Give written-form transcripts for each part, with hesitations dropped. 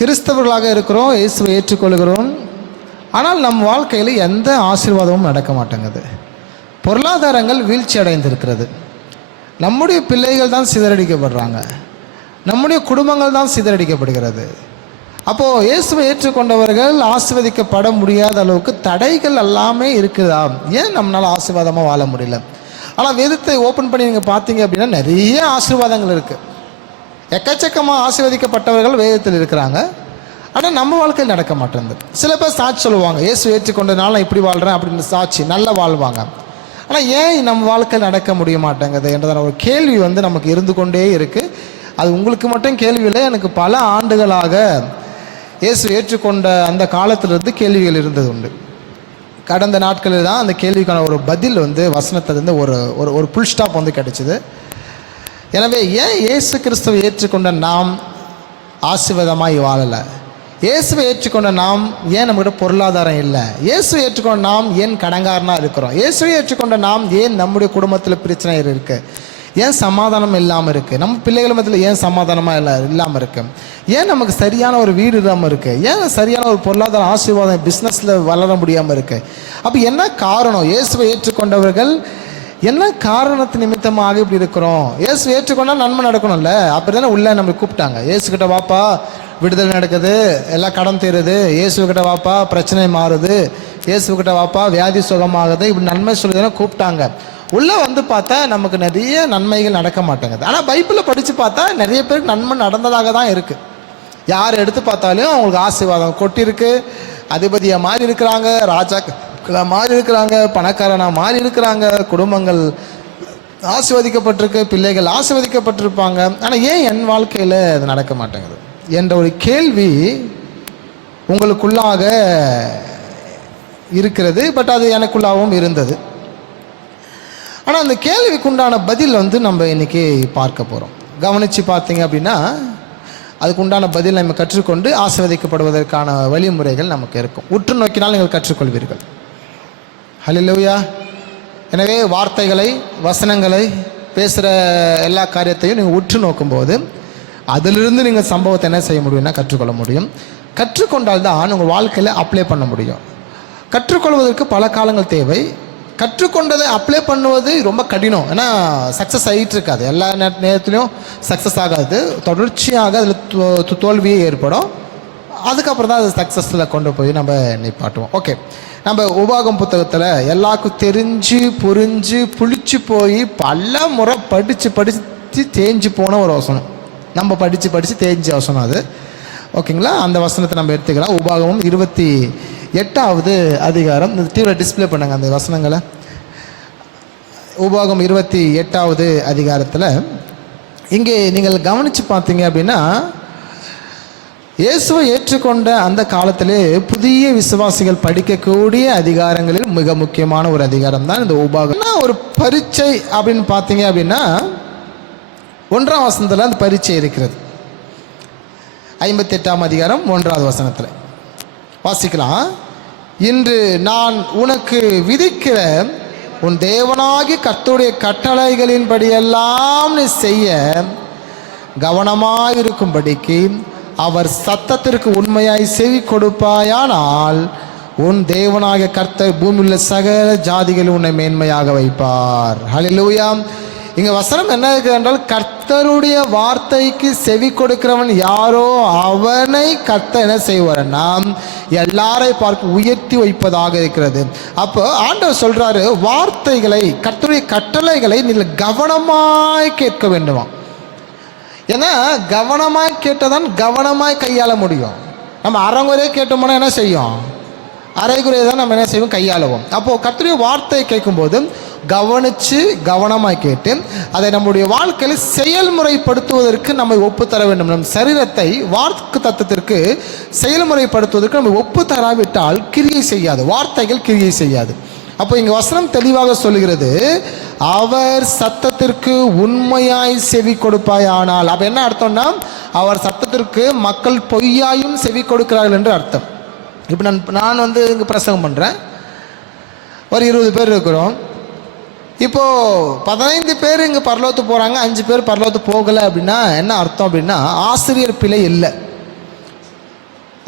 கிறிஸ்தவர்களாக இருக்கிறோம், இயேசுவை ஏற்றுக்கொள்கிறோம். ஆனால் நம் வாழ்க்கையில் எந்த ஆசீர்வாதமும் நடக்க மாட்டேங்குது. பொருளாதாரங்கள் வீழ்ச்சி அடைந்திருக்கிறது. நம்முடைய பிள்ளைகள் தான் சிதறடிக்கப்படுறாங்க, நம்முடைய குடும்பங்கள் தான் சிதறடிக்கப்படுகிறது. அப்போது இயேசுவை ஏற்றுக்கொண்டவர்கள் ஆசீர்வதிக்கப்பட முடியாத அளவுக்கு தடைகள் எல்லாமே இருக்குதா? ஏன் நம்மளால் ஆசீர்வாதமாக வாழ முடியல? ஆனால் வேதத்தை ஓப்பன் பண்ணி நீங்கள் பார்த்தீங்க அப்படின்னா நிறைய ஆசீர்வாதங்கள் இருக்குது. எக்கச்சக்கமாக ஆசீர்வதிக்கப்பட்டவர்கள் வேதத்தில் இருக்கிறாங்க. ஆனால் நம்ம வாழ்க்கையில் நடக்க மாட்டேங்குது. சில பேர் சாட்சி சொல்லுவாங்க, இயேசு ஏற்றுக்கொண்டதுனால நான் இப்படி வாழ்கிறேன் அப்படின்னு சாட்சி நல்லா வாழ்வாங்க. ஆனால் ஏன் நம்ம வாழ்க்கையில் நடக்க முடிய மாட்டேங்குது என்றதான ஒரு கேள்வி நமக்கு இருந்து கொண்டே இருக்குது. அது உங்களுக்கு மட்டும் கேள்வி இல்லை, எனக்கு பல ஆண்டுகளாக இயேசு ஏற்றுக்கொண்ட அந்த காலத்திலிருந்து கேள்விகள் இருந்தது உண்டு. கடந்த நாட்களில் தான் அந்த கேள்விக்கான ஒரு பதில் வசனத்திலிருந்து ஒரு புல் ஸ்டாப் கிடைச்சிது. எனவே ஏன் இயேசு கிறிஸ்துவை ஏற்றுக்கொண்ட நாம் ஆசீர்வாதமாய் வாழலை? இயேசுவை ஏற்றுக்கொண்ட நாம் ஏன் நம்மகிட்ட பொருளாதாரம் இல்லை? இயேசுவை ஏற்றுக்கொண்ட நாம் ஏன் கடங்காரனாக இருக்கிறோம்? இயேசுவை ஏற்றுக்கொண்ட நாம் ஏன் நம்முடைய குடும்பத்தில் பிரச்சனை இருக்குது? ஏன் சமாதானம் இல்லாமல் இருக்குது? நம்ம பிள்ளைகள் மத்தியில் ஏன் சமாதானமாக இல்லாமல் இருக்குது? ஏன் நமக்கு சரியான ஒரு வீடு இல்லாமல் இருக்குது? ஏன் சரியான ஒரு பொருளாதார ஆசீர்வாதம் பிஸ்னஸில் வளர முடியாமல் இருக்குது? அப்போ என்ன காரணம்? இயேசுவை ஏற்றுக்கொண்டவர்கள் என்ன காரணத்து நிமித்தமாக இப்படி இருக்கிறோம்? இயேசு ஏற்றுக்கொண்டால் நன்மை நடக்கணும்ல. அப்படி தானே உள்ளே நம்ம கூப்பிட்டாங்க. இயேசுக்கிட்ட வாப்பா விடுதலை நடக்குது, எல்லாம் கடன் தீருது, இயேசுக்கிட்ட வாப்பா பிரச்சனை மாறுது, இயேசுக்கிட்ட வாப்பா வியாதி சுகமாகுது, இப்படி நன்மை சொல்லுதுன்னு கூப்பிட்டாங்க. உள்ளே பார்த்தா நமக்கு நிறைய நன்மைகள் நடக்க மாட்டேங்குது. ஆனால் பைபிளில் படித்து பார்த்தா நிறைய பேருக்கு நன்மை நடந்ததாக தான் இருக்குது. யார் எடுத்து பார்த்தாலும் அவங்களுக்கு ஆசீர்வாதம் கொட்டிருக்கு. அதிபதியாக மாறி இருக்கிறாங்க, ராஜாக்களை மாறி இருக்கிறாங்க, பணக்காரனாக மாறி இருக்கிறாங்க, குடும்பங்கள் ஆசீர்வதிக்கப்பட்டிருக்கு, பிள்ளைகள் ஆசீர்வதிக்கப்பட்டிருப்பாங்க. ஆனால் ஏன் என் வாழ்க்கையில் அது நடக்க மாட்டேங்குது என்ற ஒரு கேள்வி உங்களுக்குள்ளாக இருக்கிறது. பட் அது எனக்குள்ளாகவும் இருந்தது. ஆனால் அந்த கேள்விக்குண்டான பதில் நம்ம இன்றைக்கி பார்க்க போகிறோம். கவனித்து பார்த்தீங்க அப்படின்னா அதுக்குண்டான பதில் நம்ம கற்றுக்கொண்டு ஆசீர்வதிக்கப்படுவதற்கான வழிமுறைகள் நமக்கு இருக்கும். உற்று நோக்கினால் நீங்கள் கற்றுக்கொள்வீர்கள். ஹல்லேலூயா. எனவே வார்த்தைகளை, வசனங்களை, பேசுகிற எல்லா காரியத்தையும் நீங்கள் உற்று நோக்கும்போது அதிலிருந்து நீங்கள் சம்பவத்தை என்ன செய்ய முடியும்னா கற்றுக்கொள்ள முடியும். கற்றுக்கொண்டால் தான் உங்கள் வாழ்க்கையில் அப்ளை பண்ண முடியும். கற்றுக்கொள்வதற்கு பல காலங்கள் தேவை. கற்றுக்கொண்டதை அப்ளை பண்ணுவது ரொம்ப கடினம். ஏன்னா சக்ஸஸ் ஆகிட்டு இருக்காது, எல்லா நேரத்துலையும் சக்ஸஸ் ஆகாது. தொடர்ச்சியாக அதில் தோல்வியே ஏற்படும். அதுக்கப்புறம் தான் அது சக்ஸஸில் கொண்டு போய் நம்ம நிப்பாட்டுவோம். ஓகே, நம்ம உபாகம் புத்தகத்தில் எல்லாருக்கும் தெரிஞ்சு புரிஞ்சு புளிச்சு போய் பல முறை படித்து தேஞ்சு போன ஒரு வசனம். நம்ம படித்து தேஞ்ச வசனம் அது. ஓகேங்களா? அந்த வசனத்தை நம்ம எடுத்துக்கலாம். உபாகமும் 28வது அதிகாரம். இந்த டிவியில் டிஸ்பிளே பண்ணுங்க அந்த வசனங்களை. உபாகம் 28வது அதிகாரத்தில் இங்கே நீங்கள் கவனித்து பார்த்தீங்க அப்படின்னா இயேசுவை ஏற்றுக்கொண்ட அந்த காலத்திலே புதிய விசுவாசிகள் படிக்கக்கூடிய அதிகாரங்களில் மிக முக்கியமான ஒரு அதிகாரம் தான் இந்த உபாகம். ஒரு பரீட்சை அப்படின்னு பார்த்தீங்க அப்படின்னா 1ஆம் வசனத்தில் அந்த பரீட்சை இருக்கிறது. 58ஆம் அதிகாரம் 1வது வசனத்தில் வாசிக்கலாம். இன்று நான் உனக்கு விதிக்கிற உன் தேவனாகி கர்த்தருடைய கட்டளைகளின்படியெல்லாம் நீ செய்ய கவனமாயிருக்கும்படிக்கு அவர் சத்தத்திற்கு உண்மையாய் செவி கொடுப்பாயானால் உன் தேவனாகிய கர்த்தர் பூமியில் சகல ஜாதிகளில் உன்னை மேன்மையாக வைப்பார். ஹல்லேலூயா. இங்கே வசனம் என்ன இருக்குது என்றால், கர்த்தருடைய வார்த்தைக்கு செவி கொடுக்கிறவன் யாரோ அவனை கர்த்தர் என்ன செய்வார்னா எல்லாரை பார்க்க உயர்த்தி வைப்பதாக இருக்கிறது. அப்போ ஆண்டவர் சொல்கிறாரு, வார்த்தைகளை, கர்த்தருடைய கட்டளைகளை நீங்கள் கவனமாய் கேட்க வேண்டுமா. ஏன்னா கவனமாய் கேட்டதான் கவனமாய் கையாள முடியும். நம்ம அறங்குறையே கேட்டோம்னா என்ன செய்யும்? அரைகுறையை தான் நம்ம என்ன செய்வோம்? கையாளுவோம். அப்போது கர்த்தருடைய வார்த்தையை கேட்கும்போது கவனித்து கவனமாக கேட்டு அதை நம்முடைய வாழ்க்கையில் செயல்முறைப்படுத்துவதற்கு நம்மை ஒப்புத்தர வேண்டும். நம் சரீரத்தை வாக்கு தத்துவத்திற்கு செயல்முறைப்படுத்துவதற்கு நம்ம ஒப்பு தராவிட்டால் கிரியை செய்யாது, வார்த்தைகள் கிரியை செய்யாது. அப்போ இங்கே வசனம் தெளிவாக சொல்லுகிறது, அவர் சத்தத்திற்கு உண்மையாய் செவி கொடுப்பாயானால். அப்போ என்ன அர்த்தம்னா, அவர் சத்தத்திற்கு மக்கள் பொய்யாயும் செவி கொடுக்கிறார்கள் என்று அர்த்தம். இப்போ நான் இங்கே பிரசங்கம் பண்ணுறேன், ஒரு 20 பேர் இருக்கிறோம். இப்போது 15 பேர் இங்கே பரலோகத்து போகிறாங்க, 5 பேர் பரலோகத்து போகலை அப்படின்னா என்ன அர்த்தம் அப்படின்னா, ஆசிரியர் பிழை இல்லை.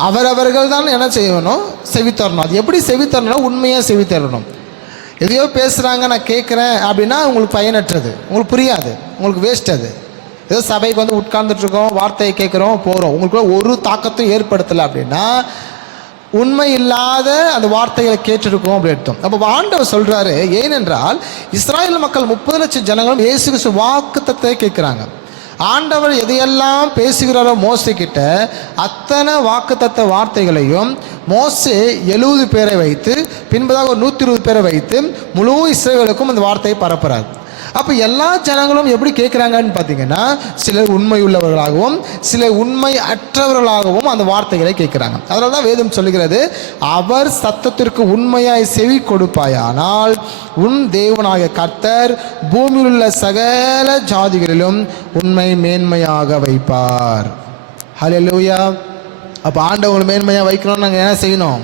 அவரவர்கள் தான் என்ன செய்யணும், செவித்தரணும். அது எப்படி செவித்தரணும்? உண்மையாக செவித்தரணும். எதையோ பேசுகிறாங்க, நான் கேட்குறேன் அப்படின்னா உங்களுக்கு பயனற்றது, உங்களுக்கு புரியாது, உங்களுக்கு வேஸ்ட். அது ஏதோ சபைக்கு வந்து உட்கார்ந்துட்டுருக்கோம், வார்த்தையை கேட்குறோம், போகிறோம், உங்களுக்குள்ள ஒரு தாக்கத்தையும் ஏற்படுத்தலை அப்படின்னா உண்மை இல்லாத அந்த வார்த்தைகளை கேட்டிருக்கோம் அப்படி எடுத்தோம். அப்போ ஆண்டவர் சொல்கிறாரு, ஏனென்றால் இஸ்ராயேல் மக்கள் 30 லட்சம் ஜனங்களும் இயேசு கிறிஸ்து வாக்குத்தத்தத்தை கேட்குறாங்க. ஆண்டவர் எதையெல்லாம் பேசுகிறாரோ மோசே கிட்ட அத்தனை வாக்குத்தத்த வார்த்தைகளையும் மோசே 70 பேரை வைத்து பின்பதாக ஒரு 120 பேரை வைத்து முழு இஸ்ரவேலுக்கும் அந்த வார்த்தையை பரப்புறார். அப்போ எல்லா ஜனங்களும் எப்படி கேட்குறாங்கன்னு பார்த்தீங்கன்னா, சிலர் உண்மை உள்ளவர்களாகவும் சிலர் உண்மை அற்றவர்களாகவும் அந்த வார்த்தைகளை கேட்குறாங்க. அதனால தான் வேதம் சொல்லுகிறது, அவர் சத்தத்திற்கு உண்மையாய் செவி கொடுப்பாயானால் உன் தேவனாகிய கர்த்தர் பூமியில் உள்ள சகல ஜாதிகளிலும் உண்மை மேன்மையாக வைப்பார். ஹல்லேலூயா. அப்போ ஆண்டவங்களை மேன்மையாக வைக்கணும்னு நாங்கள் என்ன செய்யணும்?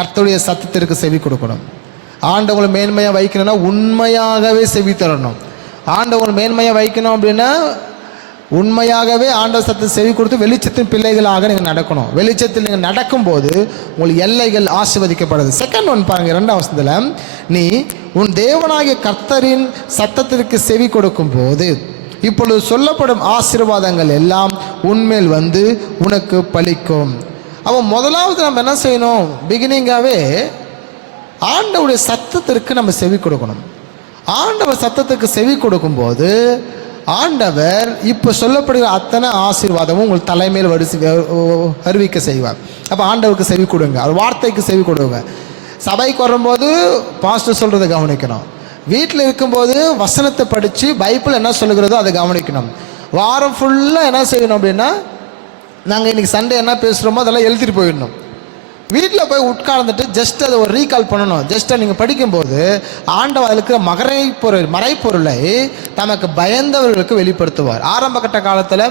கர்த்தருடைய சத்தத்திற்கு செவி கொடுக்கணும். ஆண்டவங்களை மேன்மையாக வைக்கணும்னா உண்மையாகவே செவி தரணும். ஆண்டவங்களை மேன்மையாக வைக்கணும் அப்படின்னா உண்மையாகவே ஆண்டவர் சத்தத்தை செவி கொடுத்து வெளிச்சத்தின் பிள்ளைகளாக நீங்கள் நடக்கணும். வெளிச்சத்தில் நீங்கள் நடக்கும்போது உங்களுக்கு எல்லைகள் ஆசீர்வதிக்கப்படுது. செகண்ட் ஒன் பாருங்கள், 2ஆம் வசனத்தில், நீ உன் தேவனாகிய கர்த்தரின் சத்தத்திற்கு செவி கொடுக்கும் போது இப்பொழுது சொல்லப்படும் ஆசீர்வாதங்கள் எல்லாம் உன்மேல் வந்து உனக்கு பலிக்கும். அப்போ முதலாவது நம்ம என்ன செய்யணும்? பிகினிங்காகவே ஆண்டவருடைய சத்தத்திற்கு நம்ம செவி கொடுக்கணும். ஆண்டவர் சத்தத்துக்கு செவி கொடுக்கும்போது ஆண்டவர் இப்போ சொல்லப்படுகிற அத்தனை ஆசீர்வாதமும் உங்கள் தலைமையில் அறிவிக்க செய்வார். அப்போ ஆண்டவருக்கு செவி கொடுங்க, அவர் வார்த்தைக்கு செவி கொடுங்க. சபைக்கு வரும்போது பாஸ்டர் சொல்கிறத கவனிக்கணும். வீட்டில் இருக்கும்போது வசனத்தை படித்து பைபிள் என்ன சொல்லுகிறதோ அதை கவனிக்கணும். வாரம் ஃபுல்லாக என்ன செய்யணும் அப்படின்னா, நாங்கள் இன்றைக்கி சண்டே என்ன பேசுகிறோமோ அதெல்லாம் எழுதிட்டு போயிடணும். வீட்டில் போய் உட்கார்ந்துட்டு ஜஸ்ட் அதை ஒரு ரீகால் பண்ணணும். ஜஸ்ட்டை நீங்கள் படிக்கும்போது ஆண்டவர் அதுக்கு மறைப்பொருளை தமக்கு பயந்தவர்களுக்கு வெளிப்படுத்துவார். ஆரம்ப கட்ட காலத்தில்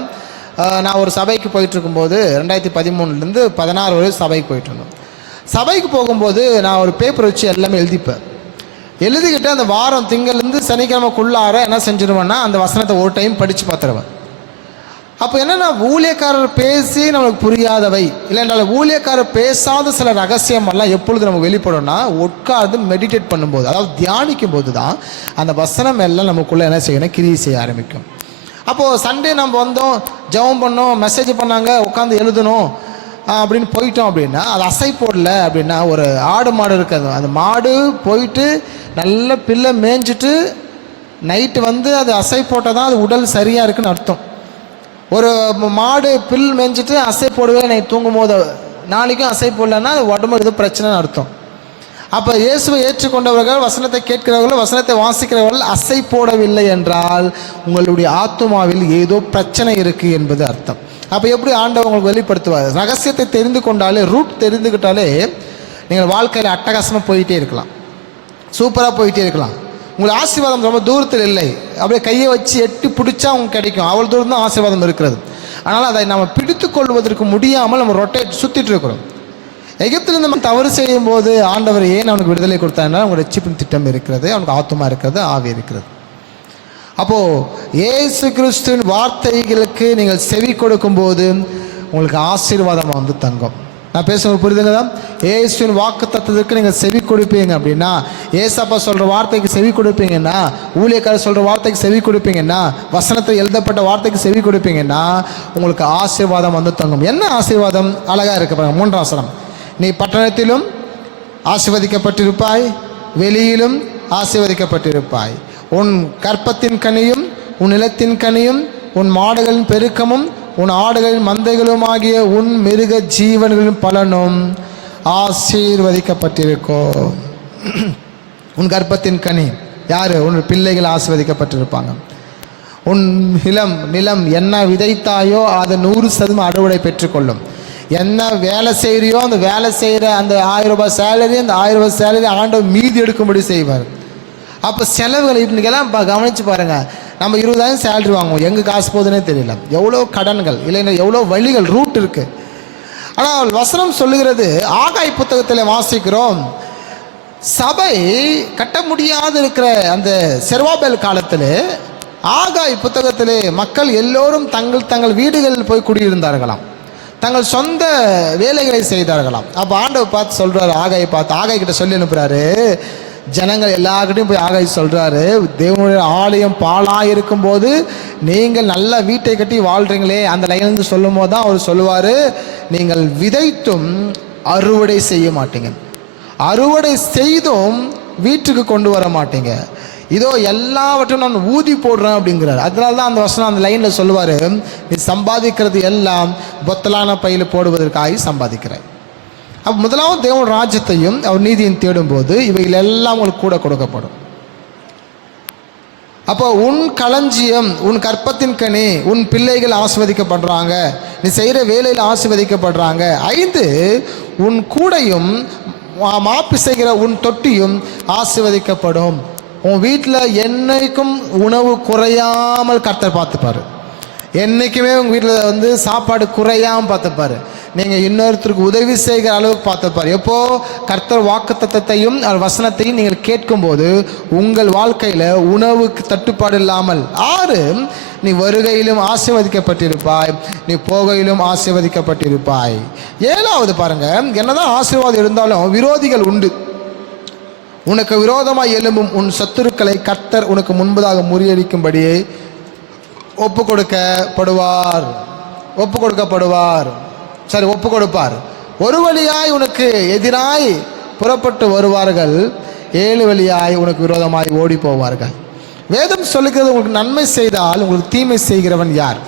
நான் ஒரு சபைக்கு போயிட்டுருக்கும்போது 2013 16 வரை சபைக்கு போயிட்டுருந்தோம். சபைக்கு போகும்போது நான் ஒரு பேப்பர் வச்சு எல்லாமே எழுதிக்கிட்டு அந்த வாரம் திங்கள்லேருந்து சனிக்கிழமைக்குள்ளார என்ன செஞ்சிருவேன்னா அந்த வசனத்தை ஒரு டைம் படித்து பார்த்துருவேன். அப்போ என்னென்னா, ஊழியக்காரர் பேசி நம்மளுக்கு புரியாதவை இல்லைன்றால் ஊழியக்காரர் பேசாத சில ரகசியமெல்லாம் எப்பொழுது நமக்கு வெளிப்படும்னா உட்கார்ந்து மெடிடேட் பண்ணும்போது, அதாவது தியானிக்கும் போது தான் அந்த வசனம் எல்லாம் நமக்குள்ளே என்ன செய்யணும், கிரியை செய்ய ஆரம்பிக்கும். அப்போது சண்டே நம்ம வந்தோம், ஜெபம் பண்ணோம், மெசேஜ் பண்ணாங்க, உட்காந்து எழுதணும் அப்படின்னு போயிட்டோம் அப்படின்னா அது அசை போடல அப்படின்னா, ஒரு ஆடு மாடு இருக்காது, அந்த மாடு போயிட்டு நல்ல பிள்ளை மேய்ஞ்சிட்டு நைட்டு வந்து அது அசை போட்டால் தான் அது உடல் சரியாக இருக்குன்னு அர்த்தம். ஒரு மாடு பில் மேய்ஞ்சிட்டு அசை போடுவே நைட் தூங்கும் போது நாளைக்கும் அசை போடலன்னா அது உடம்பு எதுவும் பிரச்சனைன்னு அர்த்தம். அப்போ இயேசுவை ஏற்றுக்கொண்டவர்கள், வசனத்தை கேட்கிறவர்கள், வசனத்தை வாசிக்கிறவர்கள் அசை போடவில்லை என்றால் உங்களுடைய ஆத்துமாவில் ஏதோ பிரச்சனை இருக்குது என்பது அர்த்தம். அப்போ எப்படி ஆண்டவர் உங்களுக்கு வெளிப்படுத்துவார்? ரகசியத்தை தெரிந்து கொண்டாலே, ரூட் தெரிந்துக்கிட்டாலே நீங்கள் வாழ்க்கையில் அட்டகாசமாக போயிட்டே இருக்கலாம், சூப்பராக போயிட்டே இருக்கலாம். உங்களுக்கு ஆசீர்வாதம் ரொம்ப தூரத்தில் இல்லை, அப்படியே கையை வச்சு எட்டி பிடிச்சா உங்களுக்கு கிடைக்கும், அவ்வளோ தூரம் தான் ஆசீர்வாதம் இருக்கிறது. ஆனால் அதை நம்ம பிடித்து கொள்வதற்கு முடியாமல் நம்ம ரொட்டேட் சுற்றிட்டு இருக்கிறோம். எகிப்திலிருந்து நம்ம தவறு செய்யும் போது ஆண்டவர் ஏன் அவனுக்கு விடுதலை கொடுத்தாருன்னா அவனுக்கு ரட்சிப்பின் திட்டம் இருக்கிறது, அவனுக்கு ஆத்துமா இருக்கிறது, ஆவி இருக்கிறது. அப்போது இயேசு கிறிஸ்துவின் வார்த்தைகளுக்கு நீங்கள் செவி கொடுக்கும்போது உங்களுக்கு ஆசீர்வாதம் வந்து தங்கும். நான் பேசுகிற புரிதுங்க. இயேசுவின் வாக்கு தத்துவத்துக்கு நீங்கள் செவி கொடுப்பீங்க அப்படின்னா, ஏசப்பா சொல்கிற வார்த்தைக்கு செவி கொடுப்பீங்கன்னா, ஊழியக்காரர் சொல்கிற வார்த்தைக்கு செவி கொடுப்பீங்கன்னா, வசனத்தில் எழுதப்பட்ட வார்த்தைக்கு செவி கொடுப்பீங்கன்னா உங்களுக்கு ஆசீர்வாதம் வந்து தங்கும். என்ன ஆசீர்வாதம்? அழகாக இருக்க பாருங்க. 3ஆம் வசனம், நீ பட்டணத்திலும் ஆசீர்வதிக்கப்பட்டிருப்பாய், வெளியிலும் ஆசீர்வதிக்கப்பட்டிருப்பாய். உன் கற்பத்தின் கனியும் உன் நிலத்தின் கனியும் உன் மாடுகளின் பெருக்கமும் உன் ஆடுகளின் மந்தைகளுமாகிய உன் மிருக ஜீவன்களின் பலனும் ஆசீர்வதிக்கப்பட்டிருக்கும். உன் கர்ப்பத்தின் கனி யார்? உன் பிள்ளைகள் ஆசீர்வதிக்கப்பட்டிருப்பாங்க. உன் நிலம் என்ன விதைத்தாயோ அதை 100% அறுவடை பெற்றுக்கொள்ளும். என்ன வேலை செய்கிறியோ அந்த வேலை செய்கிற அந்த 1000 ரூபாய் சேலரி, அந்த 1000 ரூபாய் சேலரி ஆண்டவர் மீதி எடுக்கும்படி செய்வார். அப்போ செலவுகள் இன்றைக்கெல்லாம் கவனித்து பாருங்கள். நம்ம 20,000 சேலரி வாங்குவோம், எங்கே காசு போகுதுன்னே தெரியல. எவ்வளோ கடன்கள், இல்லைன்னா எவ்வளோ வழிகள், ரூட் இருக்குது. ஆனால் வசனம் சொல்லுகிறது, ஆகாய் புத்தகத்தில் வாசிக்கிறோம், சபை கட்ட முடியாது இருக்கிற அந்த செருபாபேல் காலத்தில் ஆகாய் புத்தகத்திலே மக்கள் எல்லோரும் தங்கள் வீடுகளில் போய் குடியிருந்தார்களாம். தங்கள் சொந்த வேலைகளை செய்தார்களாம். அப்போ ஆண்டவர் பார்த்து சொல்கிறாரு, ஆகாயை பார்த்து, ஆகாய் கிட்ட சொல்லி அனுப்புகிறாரு. ஜனங்கள் எல்லாருக்கிட்டையும் போய் ஆகாய் சொல்கிறாரு, தேவனுடைய ஆலயம் பாழாக இருக்கும்போது நீங்கள் நல்ல வீட்டை கட்டி வாழ்கிறீங்களே, அந்த லைன்லேருந்து சொல்லும் போது தான் அவர் சொல்லுவார், நீங்கள் விதைத்தும் அறுவடை செய்ய மாட்டீங்க, அறுவடை செய்தும் வீட்டுக்கு கொண்டு வர மாட்டீங்க, இதோ எல்லாவற்றையும் நான் ஊதி போடுறேன் அப்படிங்கிறார். அதனால தான் அந்த வசனம் அந்த லைனில் சொல்லுவார், நீ சம்பாதிக்கிறது எல்லாம் பொத்தலான பையில் போடுவதற்காக சம்பாதிக்கிறேன். அப்போ முதலாவது தேவன் ராஜ்யத்தையும் அவர் நீதியும் தேடும்போது இவைகள் எல்லாம் உங்களுக்கு கூட கொடுக்கப்படும். அப்போ உன் களஞ்சியம், உன் கற்பத்தின் கனி, உன் பிள்ளைகள் ஆசீர்வதிக்கப்படுறாங்க, நீ செய்கிற வேலையில் ஆசீர்வதிக்கப்படுறாங்க. 5, உன் கூடையும் மாப்பி செய்கிற உன் தொட்டியும் ஆசீர்வதிக்கப்படும். உன் வீட்டில் என்னைக்கும் உணவு குறையாமல் கர்த்தர் பார்த்துப்பார். என்றைக்குமே உங்கள் வீட்டில் சாப்பாடு குறையாமல் பார்த்துப்பார். நீங்கள் இன்னொருத்தருக்கு உதவி செய்கிற அளவுக்கு பார்த்துப்பார். எப்போ கர்த்தர் வாக்குத்தத்தத்தையும் வசனத்தையும் நீங்கள் கேட்கும்போது உங்கள் வாழ்க்கையில் உணவுக்கு தட்டுப்பாடு இல்லாமல். 6, நீ வருகையிலும் ஆசீர்வதிக்கப்பட்டிருப்பாய், நீ போகையிலும் ஆசீர்வதிக்கப்பட்டிருப்பாய். 7வது பாருங்க, என்னதான் ஆசீர்வாதம் இருந்தாலும் விரோதிகள் உண்டு. உனக்கு விரோதமாக எழும்பும் உன் சத்துருக்களை கர்த்தர் உனக்கு முன்பதாக முறியடிக்கும்படியே ஒப்பு கொடுக்கப்படுவார். சரி, ஒப்பு கொடுப்பார். ஒரு வழியாய் உனக்கு எதிராய் புறப்பட்டு வருவார்கள், 7 வழியாய் உனக்கு விரோதமாய் ஓடி போவார்கள். வேதம் சொல்லுகிறது, உங்களுக்கு நன்மை செய்தால் உங்களுக்கு தீமை செய்கிறவன் யார்?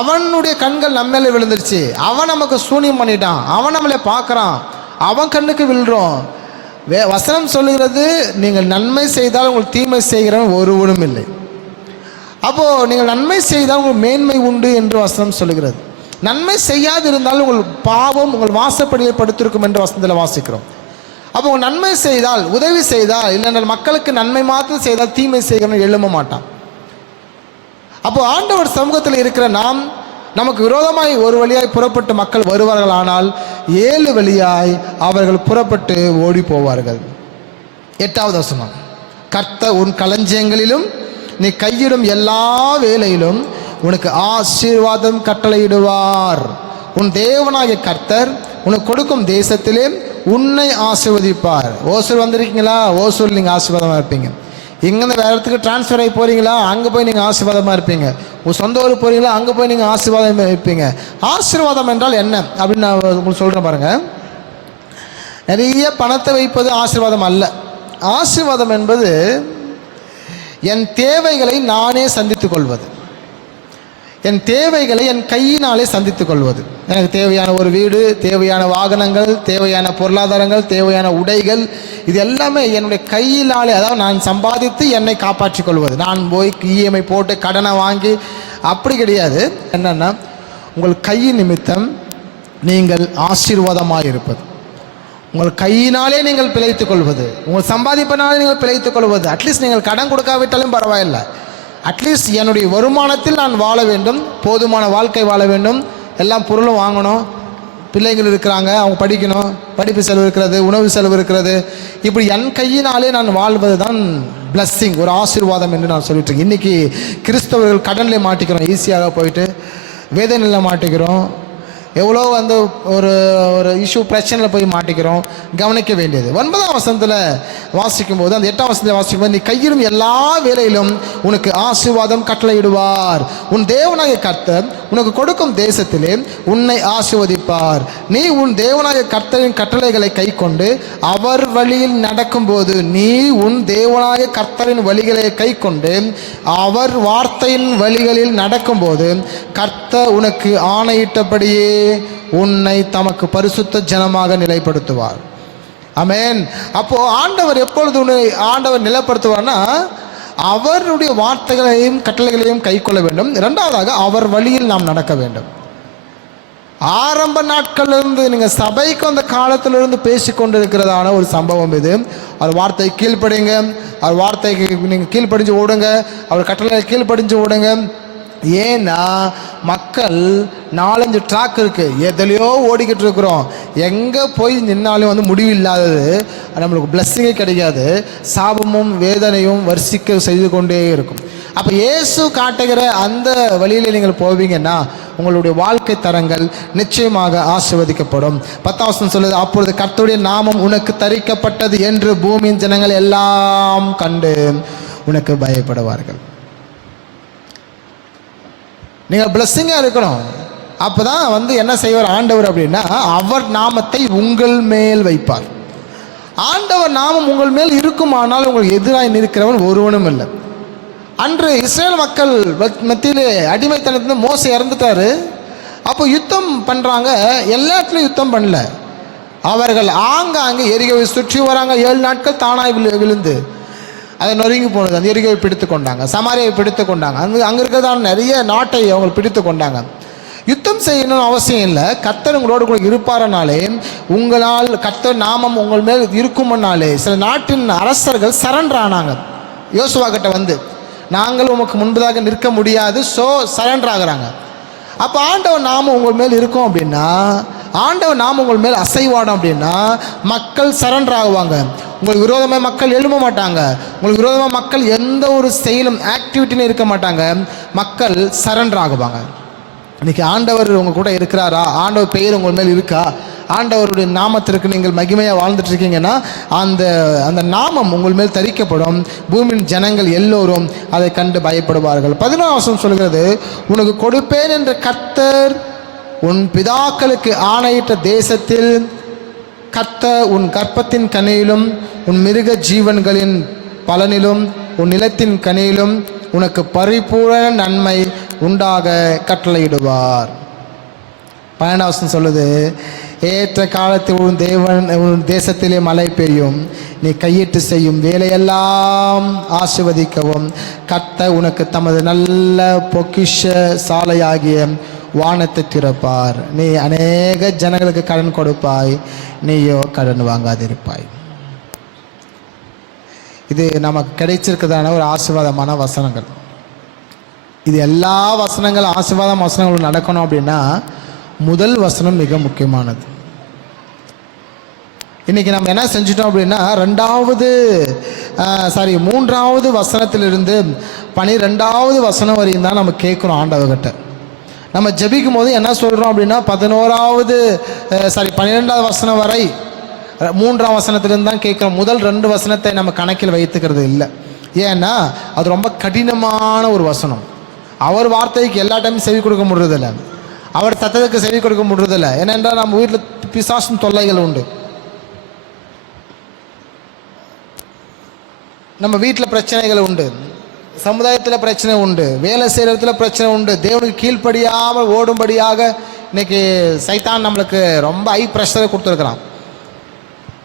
அவனுடைய கண்கள் நம்ம மேலே விழுந்துருச்சு, அவன் நமக்கு சூனியம் பண்ணிட்டான், அவன் நம்மளை பார்க்குறான், அவன் கண்ணுக்கு விழுறோம். வசனம் சொல்லுகிறது, நீங்கள் நன்மை செய்தால் உங்களுக்கு தீமை செய்கிறவன் ஒருவனும் இல்லை. அப்போது நீங்கள் நன்மை செய்தால் உங்களுக்கு மேன்மை உண்டு என்று வசனம் சொல்லுகிறது. நன்மை செய்யாது இருந்தாலும் உங்கள் பாவம் உங்கள் வாசப்படியை படுத்திருக்கும் என்று வசனத்தில் வாசிக்கிறோம். அப்போ உங்கள் நன்மை செய்தால், உதவி செய்தால், இல்லைன்னா மக்களுக்கு நன்மை மாத்திரம் செய்தால் தீமை செய்கிறவன் எழும்ப மாட்டான். அப்போ ஆண்டவர் சமூகத்தில் இருக்கிற நாம், நமக்கு விரோதமாய் ஒரு வழியாய் புறப்பட்டு மக்கள் வருவார்கள், ஆனால் 7 வழியாய் அவர்கள் புறப்பட்டு ஓடி போவார்கள். 8வது வசனம், கர்த்தர் உன் களஞ்சியங்களிலும் நீ கையிடும் எல்லா வேலையிலும் உனக்கு ஆசீர்வாதம் கட்டளையிடுவார். உன் தேவனாகிய கர்த்தர் உனக்கு கொடுக்கும் தேசத்திலே உன்னை ஆசீர்வதிப்பார். ஓசூர் வந்திருக்கீங்களா? ஓசூர் நீங்கள் ஆசீர்வாதமாக இருப்பீங்க. இங்கேருந்து வேறு இடத்துக்கு டிரான்ஸ்ஃபர் ஆகி போகிறீங்களா? அங்கே போய் நீங்கள் ஆசீர்வாதமாக இருப்பீங்க. உங்கள் சொந்த ஊர் போகிறீங்களா? அங்கே போய் நீங்கள் ஆசீர்வாதமாக இருப்பீங்க. ஆசீர்வாதம் என்றால் என்ன அப்படின்னு நான் உங்களுக்கு சொல்கிறேன் பாருங்கள். நிறைய பணத்தை வைப்பது ஆசீர்வாதம் அல்ல. ஆசீர்வாதம் என்பது என் தேவைகளை நானே சந்தித்துக் கொள்வது, என் தேவைகளை என் கையினாலே சந்தித்துக் கொள்வது. எனக்கு தேவையான ஒரு வீடு, தேவையான வாகனங்கள், தேவையான பொருளாதாரங்கள், தேவையான உடைகள், இது எல்லாமே என்னுடைய கையினாலே, அதாவது நான் சம்பாதித்து என்னை காப்பாற்றிக் கொள்வது. நான் போய் இஎம்ஐ போட்டு கடனை வாங்கி அப்படி கிடையாது. என்னென்னா, உங்கள் கை நிமித்தம் நீங்கள் ஆசீர்வாதமாக இருப்பது, உங்கள் கையினாலே நீங்கள் பிழைத்துக் கொள்வது, உங்கள் சம்பாதிப்பினாலே நீங்கள் பிழைத்துக் கொள்வது. அட்லீஸ்ட் நீங்கள் கடன் கொடுக்காவிட்டாலும் பரவாயில்லை, அட்லீஸ்ட் என்னுடைய வருமானத்தில் நான் வாழ வேண்டும், போதுமான வாழ்க்கை வாழ வேண்டும், எல்லாம் பொருளும் வாங்கணும், பிள்ளைகள் இருக்கிறாங்க, அவங்க படிக்கணும், படிப்பு செலவு இருக்கிறது, உணவு செலவு இருக்கிறது, இப்படி என் கையினாலே நான் வாழ்வது தான் பிளஸ்ஸிங், ஒரு ஆசீர்வாதம் என்று நான் சொல்லிட்டு இருக்கேன். இன்றைக்கி கிறிஸ்தவர்கள் கடனில் மாட்டிக்கிறோம், ஈஸியாக போயிட்டு வேதனையில் மாட்டிக்கிறோம், எவ்வளோ ஒரு ஒரு இஷ்யூ பிரச்சனையில் போய் மாட்டிக்கிறோம். கவனிக்க வேண்டியது 9ஆம் வசனத்தில் வாசிக்கும் போது, அந்த 8ஆம் வசனத்தில் வாசிக்கும் போது, நீ கையிலும் எல்லா வேலையிலும் உனக்கு ஆசீர்வாதம் கட்டளையிடுவார். உன் தேவனாகிய கர்த்தர் உனக்கு கொடுக்கும் தேசத்திலே உன்னை ஆசீர்வதிப்பார். நீ உன் தேவனாகிய கர்த்தரின் கட்டளைகளை கை கொண்டு அவர் வழியில் நடக்கும்போது, நீ உன் தேவனாகிய கர்த்தரின் வழிகளை கை கொண்டு அவர் வார்த்தையின் வழிகளில் நடக்கும்போது, கர்த்தர் உனக்கு ஆணையிட்டபடியே உன்னை தமக்கு பரிசுத்த ஜனமாக நிலைப்படுத்துவார். ஆமென். அப்போ ஆண்டவர் எப்பொழுது உன்னை ஆண்டவர் நிலைப்படுத்துவார்னா, அவருடைய வார்த்தைகளையும் கட்டளைகளையும் கை கொள்ள வேண்டும். 2வதாக அவர் வழியில் நாம் நடக்க வேண்டும். ஆரம்ப நாட்களிலிருந்து நீங்கள் சபைக்கு அந்த காலத்திலிருந்து பேசிக்கொண்டு இருக்கிறதான ஒரு சம்பவம் இது. அவர் வார்த்தை கீழ்ப்படிங்க, அவர் வார்த்தைக்கு நீங்கள் கீழ்ப்படிஞ்சு ஓடுங்க, அவர் கட்டளை கீழ்ப்படிஞ்சு ஓடுங்க. ஏன்னா மக்கள் 4-5 ட்ராக் இருக்குது, எதுலையோ ஓடிக்கிட்டு இருக்கிறோம். எங்கே போய் நின்னாலும் முடிவு இல்லாதது, நம்மளுக்கு பிளஸ்ஸிங்கே கிடைக்காது, சாபமும் வேதனையும் வரிசிக்க செய்து கொண்டே இருக்கும். அப்போ இயேசு காட்டுகிற அந்த வழியில் நீங்கள் போவீங்கன்னா உங்களுடைய வாழ்க்கை தரங்கள் நிச்சயமாக ஆசீர்வதிக்கப்படும். 10ஆம் வசனம் சொல்லுது, அப்பொழுது கர்த்தருடைய நாமம் உனக்கு தரிக்கப்பட்டது என்று பூமியின் ஜனங்கள் எல்லாம் கண்டு உனக்கு பயப்படுவார்கள். நீங்கள் பிளஸ்ஸிங்காக இருக்கணும். அப்போ தான் என்ன செய்வார் ஆண்டவர் அப்படின்னா, அவர் நாமத்தை உங்கள் மேல் வைப்பார். ஆண்டவர் நாமம் உங்கள் மேல் இருக்குமானால் உங்களுக்கு எதிராக நிற்கிறவன் ஒருவனும் இல்லை. அன்று இஸ்ரேல் மக்கள் மத்தியிலே அடிமைத்தனத்தில் மோசே இறந்துட்டாரு. அப்போ யுத்தம் பண்ணுறாங்க, எல்லா இடத்துலையும் யுத்தம் பண்ணல. அவர்கள் ஆங்காங்கே எரிகோவை சுற்றி வராங்க. 7 நாட்கள் தானாய் விழுந்து அதை நொறுங்கி போனது. அந்த எரிகோவை பிடித்து கொண்டாங்க, சமாரியை பிடித்து கொண்டாங்க. அங்கே இருக்கிறதான நிறைய நாட்டை அவங்க பிடித்து கொண்டாங்க. யுத்தம் செய்யணும்னு அவசியம் இல்லை. கர்த்தர் உங்களோடு கூட இருப்பாரனாலே, உங்களால் கர்த்தர் நாமம் உங்கள் மேல் இருக்கும்னாலே சில நாட்டின் அரசர்கள் சரண்டர் ஆனாங்க. யோசுவா கிட்ட நாங்கள் உமக்கு முன்பதாக நிற்க முடியாது, ஸோ சரண்டர் ஆகுறாங்க. அப்போ ஆண்டவர் நாமம் உங்கள் மேல் இருக்கும் அப்படின்னா, ஆண்டவர் நாமம் உங்கள் மேல் அசைவாடும் அப்படின்னா மக்கள் சரண்டர் ஆகுவாங்க. உங்களுக்கு விரோதமாக மக்கள் எழும்ப மாட்டாங்க. உங்களுக்கு விரோதமாக மக்கள் எந்த ஒரு செயலும் ஆக்டிவிட்டின்னு இருக்க மாட்டாங்க. மக்கள் சரண்டர் ஆகுவாங்க. இன்னைக்கு ஆண்டவர் உங்கள் கூட இருக்கிறாரா? ஆண்டவர் பெயர் உங்கள் மேல் இருக்கா? ஆண்டவருடைய நாமத்திற்கு நீங்கள் மகிமையாக வாழ்ந்துட்டு இருக்கீங்கன்னா அந்த நாமம் உங்கள் மேல் தரிக்கப்படும். பூமியின் ஜனங்கள் எல்லோரும் அதை கண்டு பயப்படுவார்கள். 11ஆம் வசனம் சொல்கிறது, உனக்கு கொடுப்பேன் என்ற கர்த்தர் உன் பிதாக்களுக்கு ஆணையிட்ட தேசத்தில் கர்த்தர் உன் கற்பத்தின் கனியிலும் உன் மிருக ஜீவன்களின் பலனிலும் உன் நிலத்தின் கனியிலும் உனக்கு பரிபூரண நன்மை உண்டாக கட்டளையிடுவார். 12ஆம் வசனம் சொல்லுது, ஏற்ற காலத்தில் உன் தேசத்திலே மழை பெய்யும், நீ கையிட்டு செய்யும் வேலையெல்லாம் ஆசீர்வதிக்கவும் கர்த்தர் உனக்கு தமது நல்ல பொக்கிஷ சாலையாகிய வானத்தை திறப்பார். நீ அநேக ஜனங்களுக்கு கடன் கொடுப்பாய், நீயோ கடன் வாங்காதிருப்பாய். இது நமக்கு கிடைச்சிருக்கிறதான ஒரு ஆசீர்வாதமான வசனங்கள். இது எல்லா வசனங்கள் ஆசீர்வாதம் நடக்கணும் அப்படின்னா முதல் வசனம் மிக முக்கியமானது. இன்னைக்கு நம்ம என்ன செஞ்சிட்டோம் அப்படின்னா 3வது வசனத்திலிருந்து 12வது வசனம் வரையும் தான் நம்ம கேட்குறோம் ஆண்டவர்கிட்ட. நம்ம ஜெபிக்கும் போது என்ன சொல்கிறோம் அப்படின்னா 12வது வசனம் வரை 3ஆம் வசனத்திலிருந்து தான் கேட்குறோம். முதல் 2 வசனத்தை நம்ம கணக்கில் வைத்துக்கிறது இல்லை. ஏன்னா அது ரொம்ப கடினமான ஒரு வசனம். அவர் வார்த்தைக்கு எல்லா டைமும் செவி கொடுக்க முடியறதில்லை, அவர் சத்தத்துக்கு செவி கொடுக்க முடியறதில்லை. ஏனென்றால் நம்ம வீட்டில் பிசாசும் தொல்லைகள் உண்டு, நம்ம வீட்டில் பிரச்சனைகள் உண்டு, சமுதாயத்தில் பிரச்சனை உண்டு, வேலை செய்கிற இடத்துல பிரச்சனை உண்டு. தேவனுக்கு கீழ்ப்படியாமல் ஓடும்படியாக இன்னைக்கு சைத்தான் நம்மளுக்கு ரொம்ப ஹை ப்ரெஷரை கொடுத்துருக்குறான்.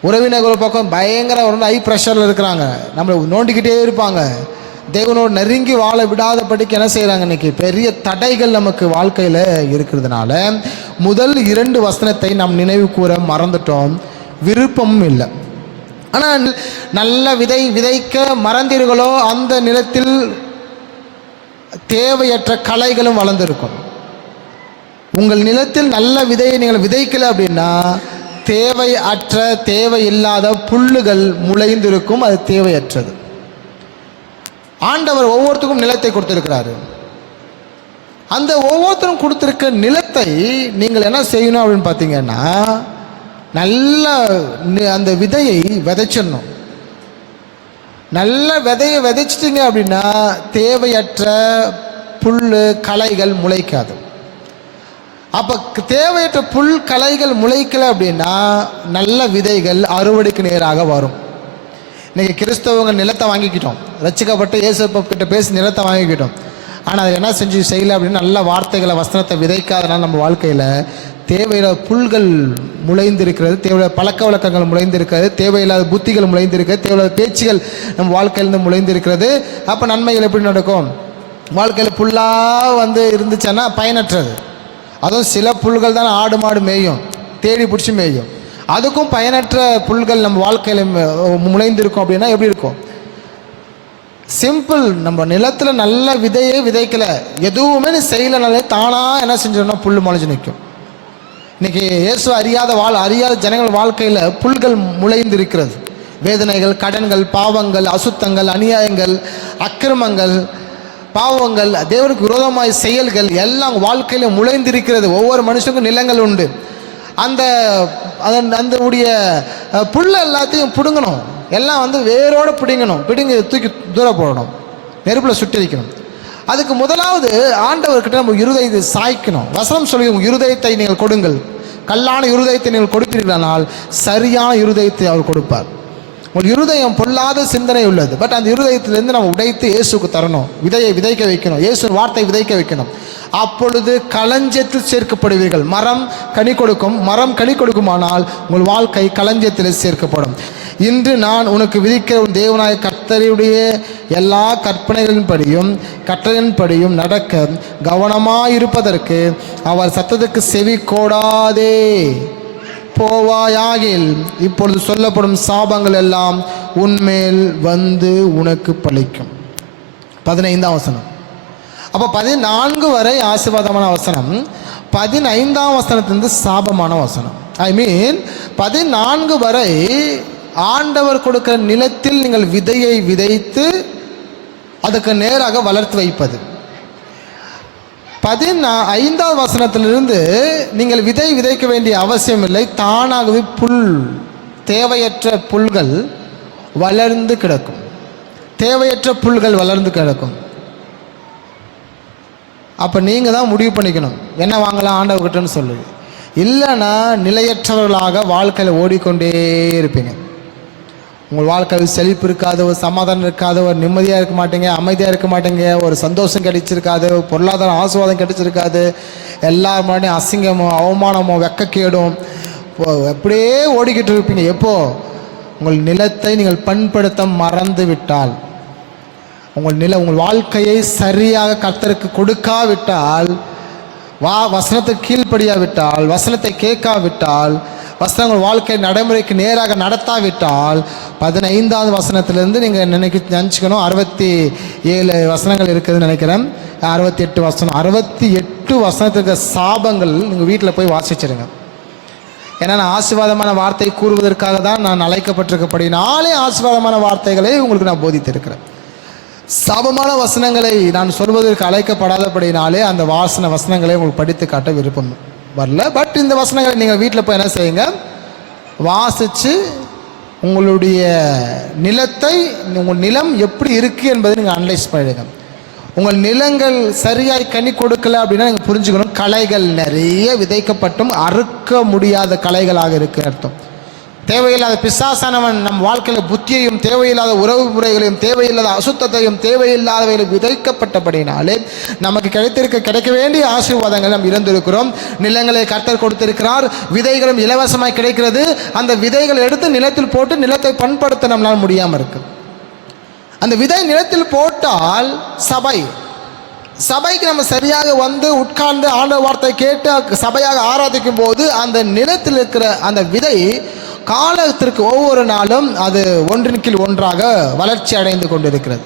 உறவினர்கள் பக்கம் பயங்கர ஹை ப்ரெஷரில் இருக்கிறாங்க, நம்மளை நோண்டிக்கிட்டே இருப்பாங்க. தேவனோடு நெருங்கி வாழ விடாதபடிக்கு என்ன செய்கிறாங்க, இன்னைக்கு பெரிய தடைகள் நமக்கு வாழ்க்கையில் இருக்கிறதுனால முதல் 2 வசனத்தை நாம் நினைவு கூற மறந்துட்டோம், விருப்பமும் இல்லை. ஆனால் நல்ல விதைக்க மறந்தீர்களோ அந்த நிலத்தில் தேவையற்ற களைகளும் வளர்ந்துருக்கும். உங்கள் நிலத்தில் நல்ல விதையை நீங்கள் விதைக்கல அப்படின்னா தேவையில்லாத புல்லுகள் முளைந்திருக்கும், அது தேவையற்றது. ஆண்டவர் ஒவ்வொருத்தருக்கும் நிலத்தை கொடுத்திருக்கிறாரு. அந்த ஒவ்வொருத்தரும் கொடுத்திருக்க நிலத்தை நீங்கள் என்ன செய்யணும் அப்படின்னு பார்த்தீங்கன்னா, நல்ல அந்த விதையை விதைச்சிடணும். நல்ல விதையை விதைச்சிட்டிங்க அப்படின்னா தேவையற்ற புல் களைகள் முளைக்காது. அப்போ தேவையற்ற புல் களைகள் முளைக்கலை அப்படின்னா நல்ல விதைகள் அறுவடைக்கு நேராக வரும். இன்றைக்கி கிறிஸ்தவங்க நிலத்தை வாங்கிக்கிட்டோம், ரட்சிக்கப்பட்டு இயேசு கிட்ட பேசி நிலத்தை வாங்கிக்கிட்டோம். ஆனால் அதை என்ன செய்யலை அப்படின்னு நல்ல வார்த்தைகளை வசனத்தை விதைக்காதனால நம்ம வாழ்க்கையில் தேவையில்லாத புல்கள் முளைந்திருக்கிறது, தேவையில்லாத பழக்க வழக்கங்கள் முளைந்திருக்கிறது, தேவையில்லாத புத்திகள் முளைந்திருக்கிறது, தேவையில்லாத பேச்சுகள் நம்ம வாழ்க்கையிலேருந்து முளைந்திருக்கிறது. அப்போ நன்மைகள் எப்படி நடக்கும்? வாழ்க்கையில் புல்லாக இருந்துச்சுன்னா பயனற்றது. அதுவும் சில புல்கள் தான் ஆடு மாடு மேயும், தேடி பிடிச்சி மேயும். அதுக்கும் பயனற்ற புல்கள் நம்ம வாழ்க்கையில் முளைந்திருக்கும் அப்படின்னா எப்படி இருக்கும்? சிம்பிள். நம்ம நிலத்தில் நல்ல விதையே விதைக்கலை, எதுவுமே செய்யலைனாலே தானாக என்ன செஞ்சோம்னா புல் முளைஞ்சு நிற்கும். இன்றைக்கி இயேசு அறியாத ஜனங்கள் வாழ்க்கையில் புல்கள் முளைந்திருக்கிறது. வேதனைகள், கடன்கள், பாவங்கள், அசுத்தங்கள், அநியாயங்கள், அக்கிரமங்கள், பாவங்கள், தேவனுக்கு விரோதமாய் செயல்கள் எல்லாம் வாழ்க்கையில முளைந்திருக்கிறது. ஒவ்வொரு மனுஷனுக்கும் நிலங்கள் உண்டு. அந்த அந்த உடைய புல்லை எல்லாத்தையும் பிடுங்கணும், எல்லாம் வேரோடு பிடுங்கணும், பிடுங்கி தூக்கி தூர போடணும், நெருப்பில் சுட்டரிக்கணும். அதுக்கு முதலாவது ஆண்டவர்கிட்ட நம்ம இருதயத்தை சாய்க்கணும். வசனம் சொல்லி உங்கள் இருதயத்தை நீங்கள் கொடுங்கள், கல்லான இருதயத்தை நீங்கள் கொடுப்பீர்களானால் சரியான இருதயத்தை அவர் கொடுப்பார். ஒரு இருதயம் பொல்லாத சிந்தனை உள்ளது, பட் அந்த இருதயத்திலிருந்து நம்ம உடைத்து இயேசுக்கு தரணும், விதையை விதைக்க வைக்கணும், இயேசு வார்த்தை விதைக்க வைக்கணும். அப்பொழுது களஞ்சியத்தில் சேர்க்கப்படுவீர்கள். மரம் கனி கொடுக்கும், மரம் கனி கொடுக்குமானால் உங்கள் வாழ்க்கை களஞ்சியத்தில் சேர்க்கப்படும். இன்று நான் உனக்கு விதிக்கிற உன் தேவனாய கர்த்தருடைய எல்லா கட்டளைகளின்படியும் நடக்க கவனமாயிருப்பதற்கு அவர் சத்தத்துக்கு செவி கோடாதே போவாயாகில் இப்பொழுது சொல்லப்படும் சாபங்கள் எல்லாம் உன்மேல் உனக்கு பலிக்கும். 15ஆம் வசனம். அப்போ 14 வரை ஆசீர்வாதமான வசனம், 15ஆம் வசனத்திலிருந்து சாபமான வசனம். 14 வரை ஆண்டவர் கொடுக்கிற நிலத்தில் நீங்கள் விதையை விதைத்து அதுக்கு நேராக வளர்த்து வைப்பது. 15ஆம் வசனத்திலிருந்து நீங்கள் விதை விதைக்க வேண்டிய அவசியம் இல்லை, தானாகவே தேவையற்ற புல்கள் வளர்ந்து கிடக்கும், தேவையற்ற புல்கள் வளர்ந்து கிடக்கும். அப்போ நீங்கள் தான் முடிவு பண்ணிக்கணும் என்ன வாங்கலாம் ஆண்டவர்கிட்டன்னு சொல்லி. இல்லைன்னா நிலையற்றவர்களாக வாழ்க்கையில் ஓடிக்கொண்டே இருப்பீங்க. உங்கள் வாழ்க்கையில் செழிப்பு இருக்காது, ஒரு சமாதானம் இருக்காது, ஒரு நிம்மதியாக இருக்க மாட்டீங்க, அமைதியாக இருக்க மாட்டீங்க, ஒரு சந்தோஷம் கிடைச்சிருக்காது, பொருளாதார ஆசீர்வாதம் கிடைச்சிருக்காது, எல்லாருமே அசிங்கமோ அவமானமோ வெக்கக்கேடும் அப்படியே ஓடிக்கிட்டு இருப்பீங்க. எப்போ உங்கள் நிலத்தை நீங்கள் பண்படுத்த மறந்து விட்டால், உங்கள் வாழ்க்கையை சரியாக கர்த்தருக்கு கொடுக்காவிட்டால், வசனத்துக்கு கீழ்ப்படியாவிட்டால், வசனத்தை கேட்காவிட்டால், வசனங்கள் வாழ்க்கை நடைமுறைக்கு நேராக நடத்தாவிட்டால், 15ஆவது வசனத்திலிருந்து நீங்கள் நினச்சிக்கணும் 67 வசனங்கள் இருக்குதுன்னு நினைக்கிறேன், 68 வசனம், 68 வசனத்துக்கு சாபங்கள் நீங்கள் வீட்டில் போய் வாசிச்சிருங்க. ஏன்னா நான் ஆசீர்வாதமான வார்த்தை கூறுவதற்காக தான் நான் அழைக்கப்பட்டிருக்கப்படினாலே ஆசீர்வாதமான வார்த்தைகளை உங்களுக்கு நான் போதித்திருக்கிறேன். சாபமான வசனங்களை நான் சொல்வதற்கு அழைக்கப்படாதபடினாலே அந்த வசனங்களை உங்களுக்கு படித்து காட்ட விருப்பம் வரல. பட் இந்த வசனங்களை நீங்கள் வீட்டில் போய் என்ன செய்யுங்க, வாசித்து உங்களுடைய நிலத்தை, உங்கள் நிலம் எப்படி இருக்குது என்பதை நீங்கள் அனலைஸ் பண்ணிடுங்க. உங்கள் நிலங்கள் சரியாய் கனி கொடுக்கல அப்படின்னா நீங்கள் புரிஞ்சுக்கணும், களைகள் நிறைய விதைக்கப்பட்டும் அறுக்க முடியாத களைகளாக இருக்கு அர்த்தம். தேவையில்லாத பிசாசானவன் நம் வாழ்க்கையில் புத்தியையும் தேவையில்லாத உறவு முறைகளையும் தேவையில்லாத அசுத்தத்தையும் தேவையில்லாதவைகளும் விதைக்கப்பட்டபடினாலே நமக்கு கிடைக்க வேண்டிய ஆசீர்வாதங்களை நாம் இழந்திருக்கிறோம். நிலங்களை கர்த்தர் கொடுத்திருக்கிறார், விதைகளும் இலவசமாய் கிடைக்கிறது. அந்த விதைகளை எடுத்து நிலத்தில் போட்டு நிலத்தை பண்படுத்த நம்மளால் முடியாமல் இருக்கு. அந்த விதை நிலத்தில் போட்டால் சபைக்கு நம்ம சரியாக உட்கார்ந்து ஆண்டவர் வார்த்தை கேட்டு சபையாக ஆராதிக்கும் போது அந்த நிலத்தில் இருக்கிற அந்த விதை காலத்திற்கு ஒவ்வொரு நாளும் அது ஒன்றின் கீழ் ஒன்றாக வளர்ச்சி அடைந்து கொண்டிருக்கிறது.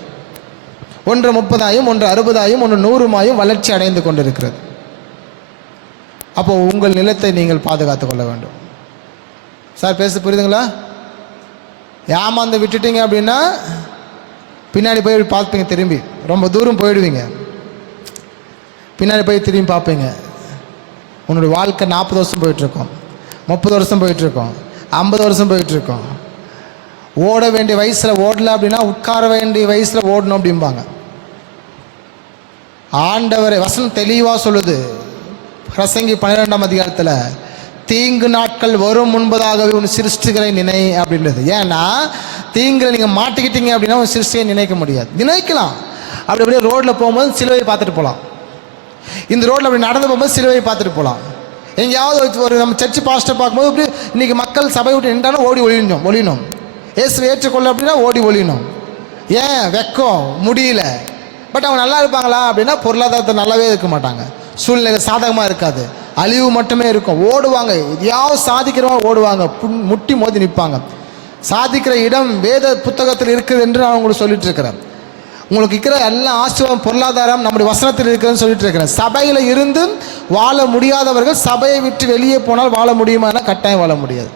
ஒன்று 30ஆயும், ஒன்று 60ஆயும், ஒன்று 100ஆயும் வளர்ச்சி அடைந்து கொண்டிருக்கிறது. அப்போ உங்கள் நிலத்தை நீங்கள் பாதுகாத்து கொள்ள வேண்டும். சார் பேச புரியுதுங்களா? ஏமாந்து விட்டுட்டீங்க அப்படின்னா பின்னாடி போய் பார்ப்பீங்க, திரும்பி ரொம்ப தூரம் போயிடுவீங்க, பின்னாடி போய் திரும்பி பார்ப்பீங்க. உன்னுடைய வாழ்க்கை 40 வருஷம் போயிட்டுருக்கோம், 30 வருஷம் போயிட்டுருக்கோம், 50 வருஷம் போயிட்டுருக்கோம். ஓட வேண்டிய வயசில் ஓடல அப்படின்னா உட்கார வேண்டிய வயசில் ஓடணும் அப்படிம்பாங்க. ஆண்டவரை வசனம் தெளிவாக சொல்லுது, பிரசங்கி 12ஆம் அதிகாரத்தில், தீங்கு நாட்கள் வரும் முன்பதாகவே உன் சிருஷ்டிகளை நினை அப்படின்றது. ஏன்னா தீங்குல நீங்கள் மாட்டிக்கிட்டீங்க அப்படின்னா உன் சிருஷ்டியை நினைக்க முடியாது. நினைக்கலாம், அப்படி அப்படியே ரோட்டில் போகும்போது சிலுவையை பார்த்துட்டு போகலாம், இந்த ரோட்டில் அப்படி நடந்து போகும்போது சிலுவையை பார்த்துட்டு போகலாம். எங்கேயாவது ஒரு நம்ம சர்ச்சு பாஸ்டர் பார்க்கும்போது இப்படி இன்றைக்கி மக்கள் சபை விட்டு நின்றாலும் ஓடி ஒழியணும், இயேசுவை ஏற்றுக்கொள்ள அப்படின்னா ஓடி ஒழியணும். ஏன்? வெக்கம் முடியல. பட் அவங்க நல்லா இருப்பாங்களா அப்படின்னா பொருளாதாரத்தை நல்லாவே இருக்க மாட்டாங்க, சூழ்நிலை சாதகமாக இருக்காது, அழிவு மட்டுமே இருக்கும். ஓடுவாங்க, எதையாவது சாதிக்கிறவங்க ஓடுவாங்க, முட்டி மோதி நிற்பாங்க. சாதிக்கிற இடம் வேத புத்தகத்தில் இருக்குது என்று நான் உங்களுக்கு சொல்லிட்டு இருக்கிறேன். உங்களுக்கு இருக்கிற எல்லா ஆசீர்வாதம் பொருளாதாரம் நம்முடைய வசனத்தில் இருக்குதுன்னு சொல்லிட்டு இருக்கிறேன். சபையில் இருந்து வாழ முடியாதவர்கள் சபையை விட்டு வெளியே போனால் வாழ முடியுமானா கட்டாயம் வாழ முடியாது.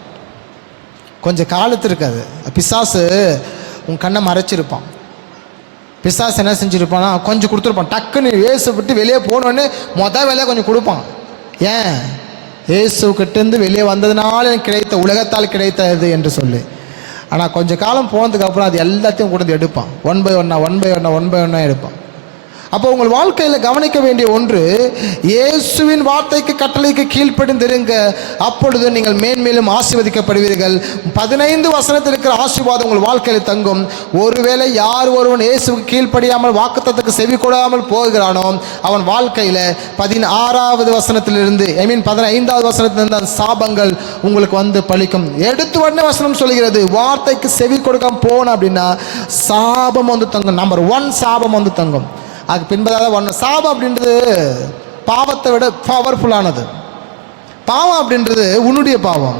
கொஞ்சம் காலத்து இருக்காது, பிசாசு உன் கண்ணை மறைச்சிருப்பான். பிசாசு என்ன செஞ்சுருப்பானா, கொஞ்சம் கொடுத்துருப்பான். டக்குன்னு இயேசு விட்டு வெளியே போனோடனே வேலையை கொஞ்சம் கொடுப்பான். ஏன்? இயேசுக்கிட்டேருந்து வெளியே வந்ததுனால எனக்கு கிடைத்த, உலகத்தால் கிடைத்தது என்று சொல்லி. ஆனால் கொஞ்சம் காலம் போனதுக்கப்புறம் அது எல்லாத்தையும் கொண்டு எடுப்பான். ஒன் பை ஒன்னாக எடுப்பான். அப்போ உங்கள் வாழ்க்கையில் கவனிக்க வேண்டிய ஒன்று, இயேசுவின் வார்த்தைக்கு கட்டளைக்கு கீழ்ப்படிந்திருங்க, அப்பொழுது நீங்கள் மேன்மேலும் ஆசீர்வதிக்கப்படுவீர்கள். 15 வசனத்தில் இருக்கிற ஆசீர்வாதம் உங்கள் வாழ்க்கையில் தங்கும். ஒருவேளை யார் ஒருவன் இயேசுக்கு கீழ்ப்படியாமல் வாக்குத்தத்தத்துக்கு செவி கொடாமல் போகிறானோ, அவன் வாழ்க்கையில் 16வது வசனத்திலிருந்து 15வது வசனத்திலிருந்து அந்த சாபங்கள் உங்களுக்கு வந்து பலிக்கும். எடுத்து உடனே வசனம் சொல்கிறது, வார்த்தைக்கு செவி கொடுக்காம போன அப்படின்னா சாபம் வந்து தங்கும். நம்பர் 1 சாபம் வந்து தங்கும். அதுக்கு பின்பதாக ஒன்று, சாபம் அப்படின்றது பாவத்தை விட பவர்ஃபுல்லானது. பாவம் அப்படின்றது உன்னுடைய பாவம்,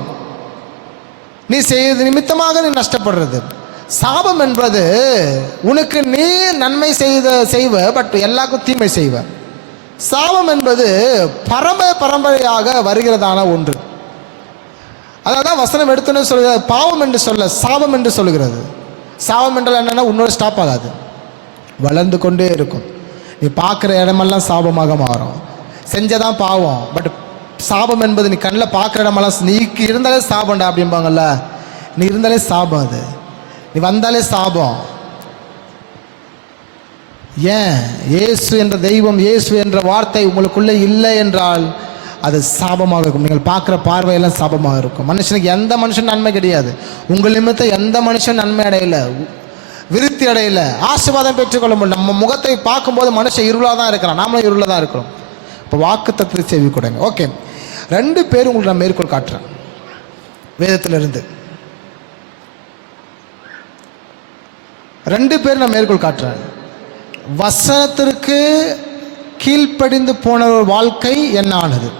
நீ செய்வது நிமித்தமாக நீ நஷ்டப்படுறது. சாபம் என்பது உனக்கு நீ நன்மை செய்வ, பட் எல்லாருக்கும் தீமை செய்வ. சாபம் என்பது பரம்பரையாக வருகிறதான ஒன்று. அதான் வசனம் எடுத்துன்னு சொல்கிறது, பாவம் என்று சொல்ல சாபம் என்று சொல்லுகிறது. சாபம் என்றால் என்னென்னா, உன்னோட ஸ்டாப் ஆகாது, வளர்ந்து கொண்டே இருக்கும். நீ பார்க்குற இடமெல்லாம் சாபமாக மாறும். செஞ்சதான் பாவம், பட் சாபம் என்பது நீ கண்ணில் பார்க்குற இடமெல்லாம், நீ இருந்தாலே சாபம்டா அப்படிம்பாங்கல்ல, நீ இருந்தாலே சாபம், அது நீ வந்தாலே சாபம். ஏன்? இயேசு என்ற தெய்வம், இயேசு என்ற வார்த்தை உங்களுக்குள்ளே இல்லை என்றால் அது சாபமாக இருக்கும். நீங்கள் பார்க்குற பார்வையெல்லாம் சாபமாக இருக்கும். மனுஷனுக்கு எந்த மனுஷன் நன்மை கிடையாது. உங்கள் நிமித்தம் எந்த மனுஷன் நன்மை அடையலை, விருத்தி அடையலை, ஆசீர்வாதம் பெற்றுக்கொள்ள முடியல. நம்ம முகத்தை பார்க்கும்போது மனுஷன் இருளாக தான் இருக்கிறான், நாமளும் இருளாக தான் இருக்கிறோம். இப்போ வாக்குத்தத்தத்தை செவி கொடுங்க. ஓகே, 2 பேர் உங்களுக்கு நான் மேற்கோள் காட்டுறேன் வேதத்திலிருந்து. 2 பேர் நான் மேற்கோள் காட்டுறேன். வசனத்திற்கு கீழ்ப்படிந்து போன ஒரு வாழ்க்கை என்ன ஆனது?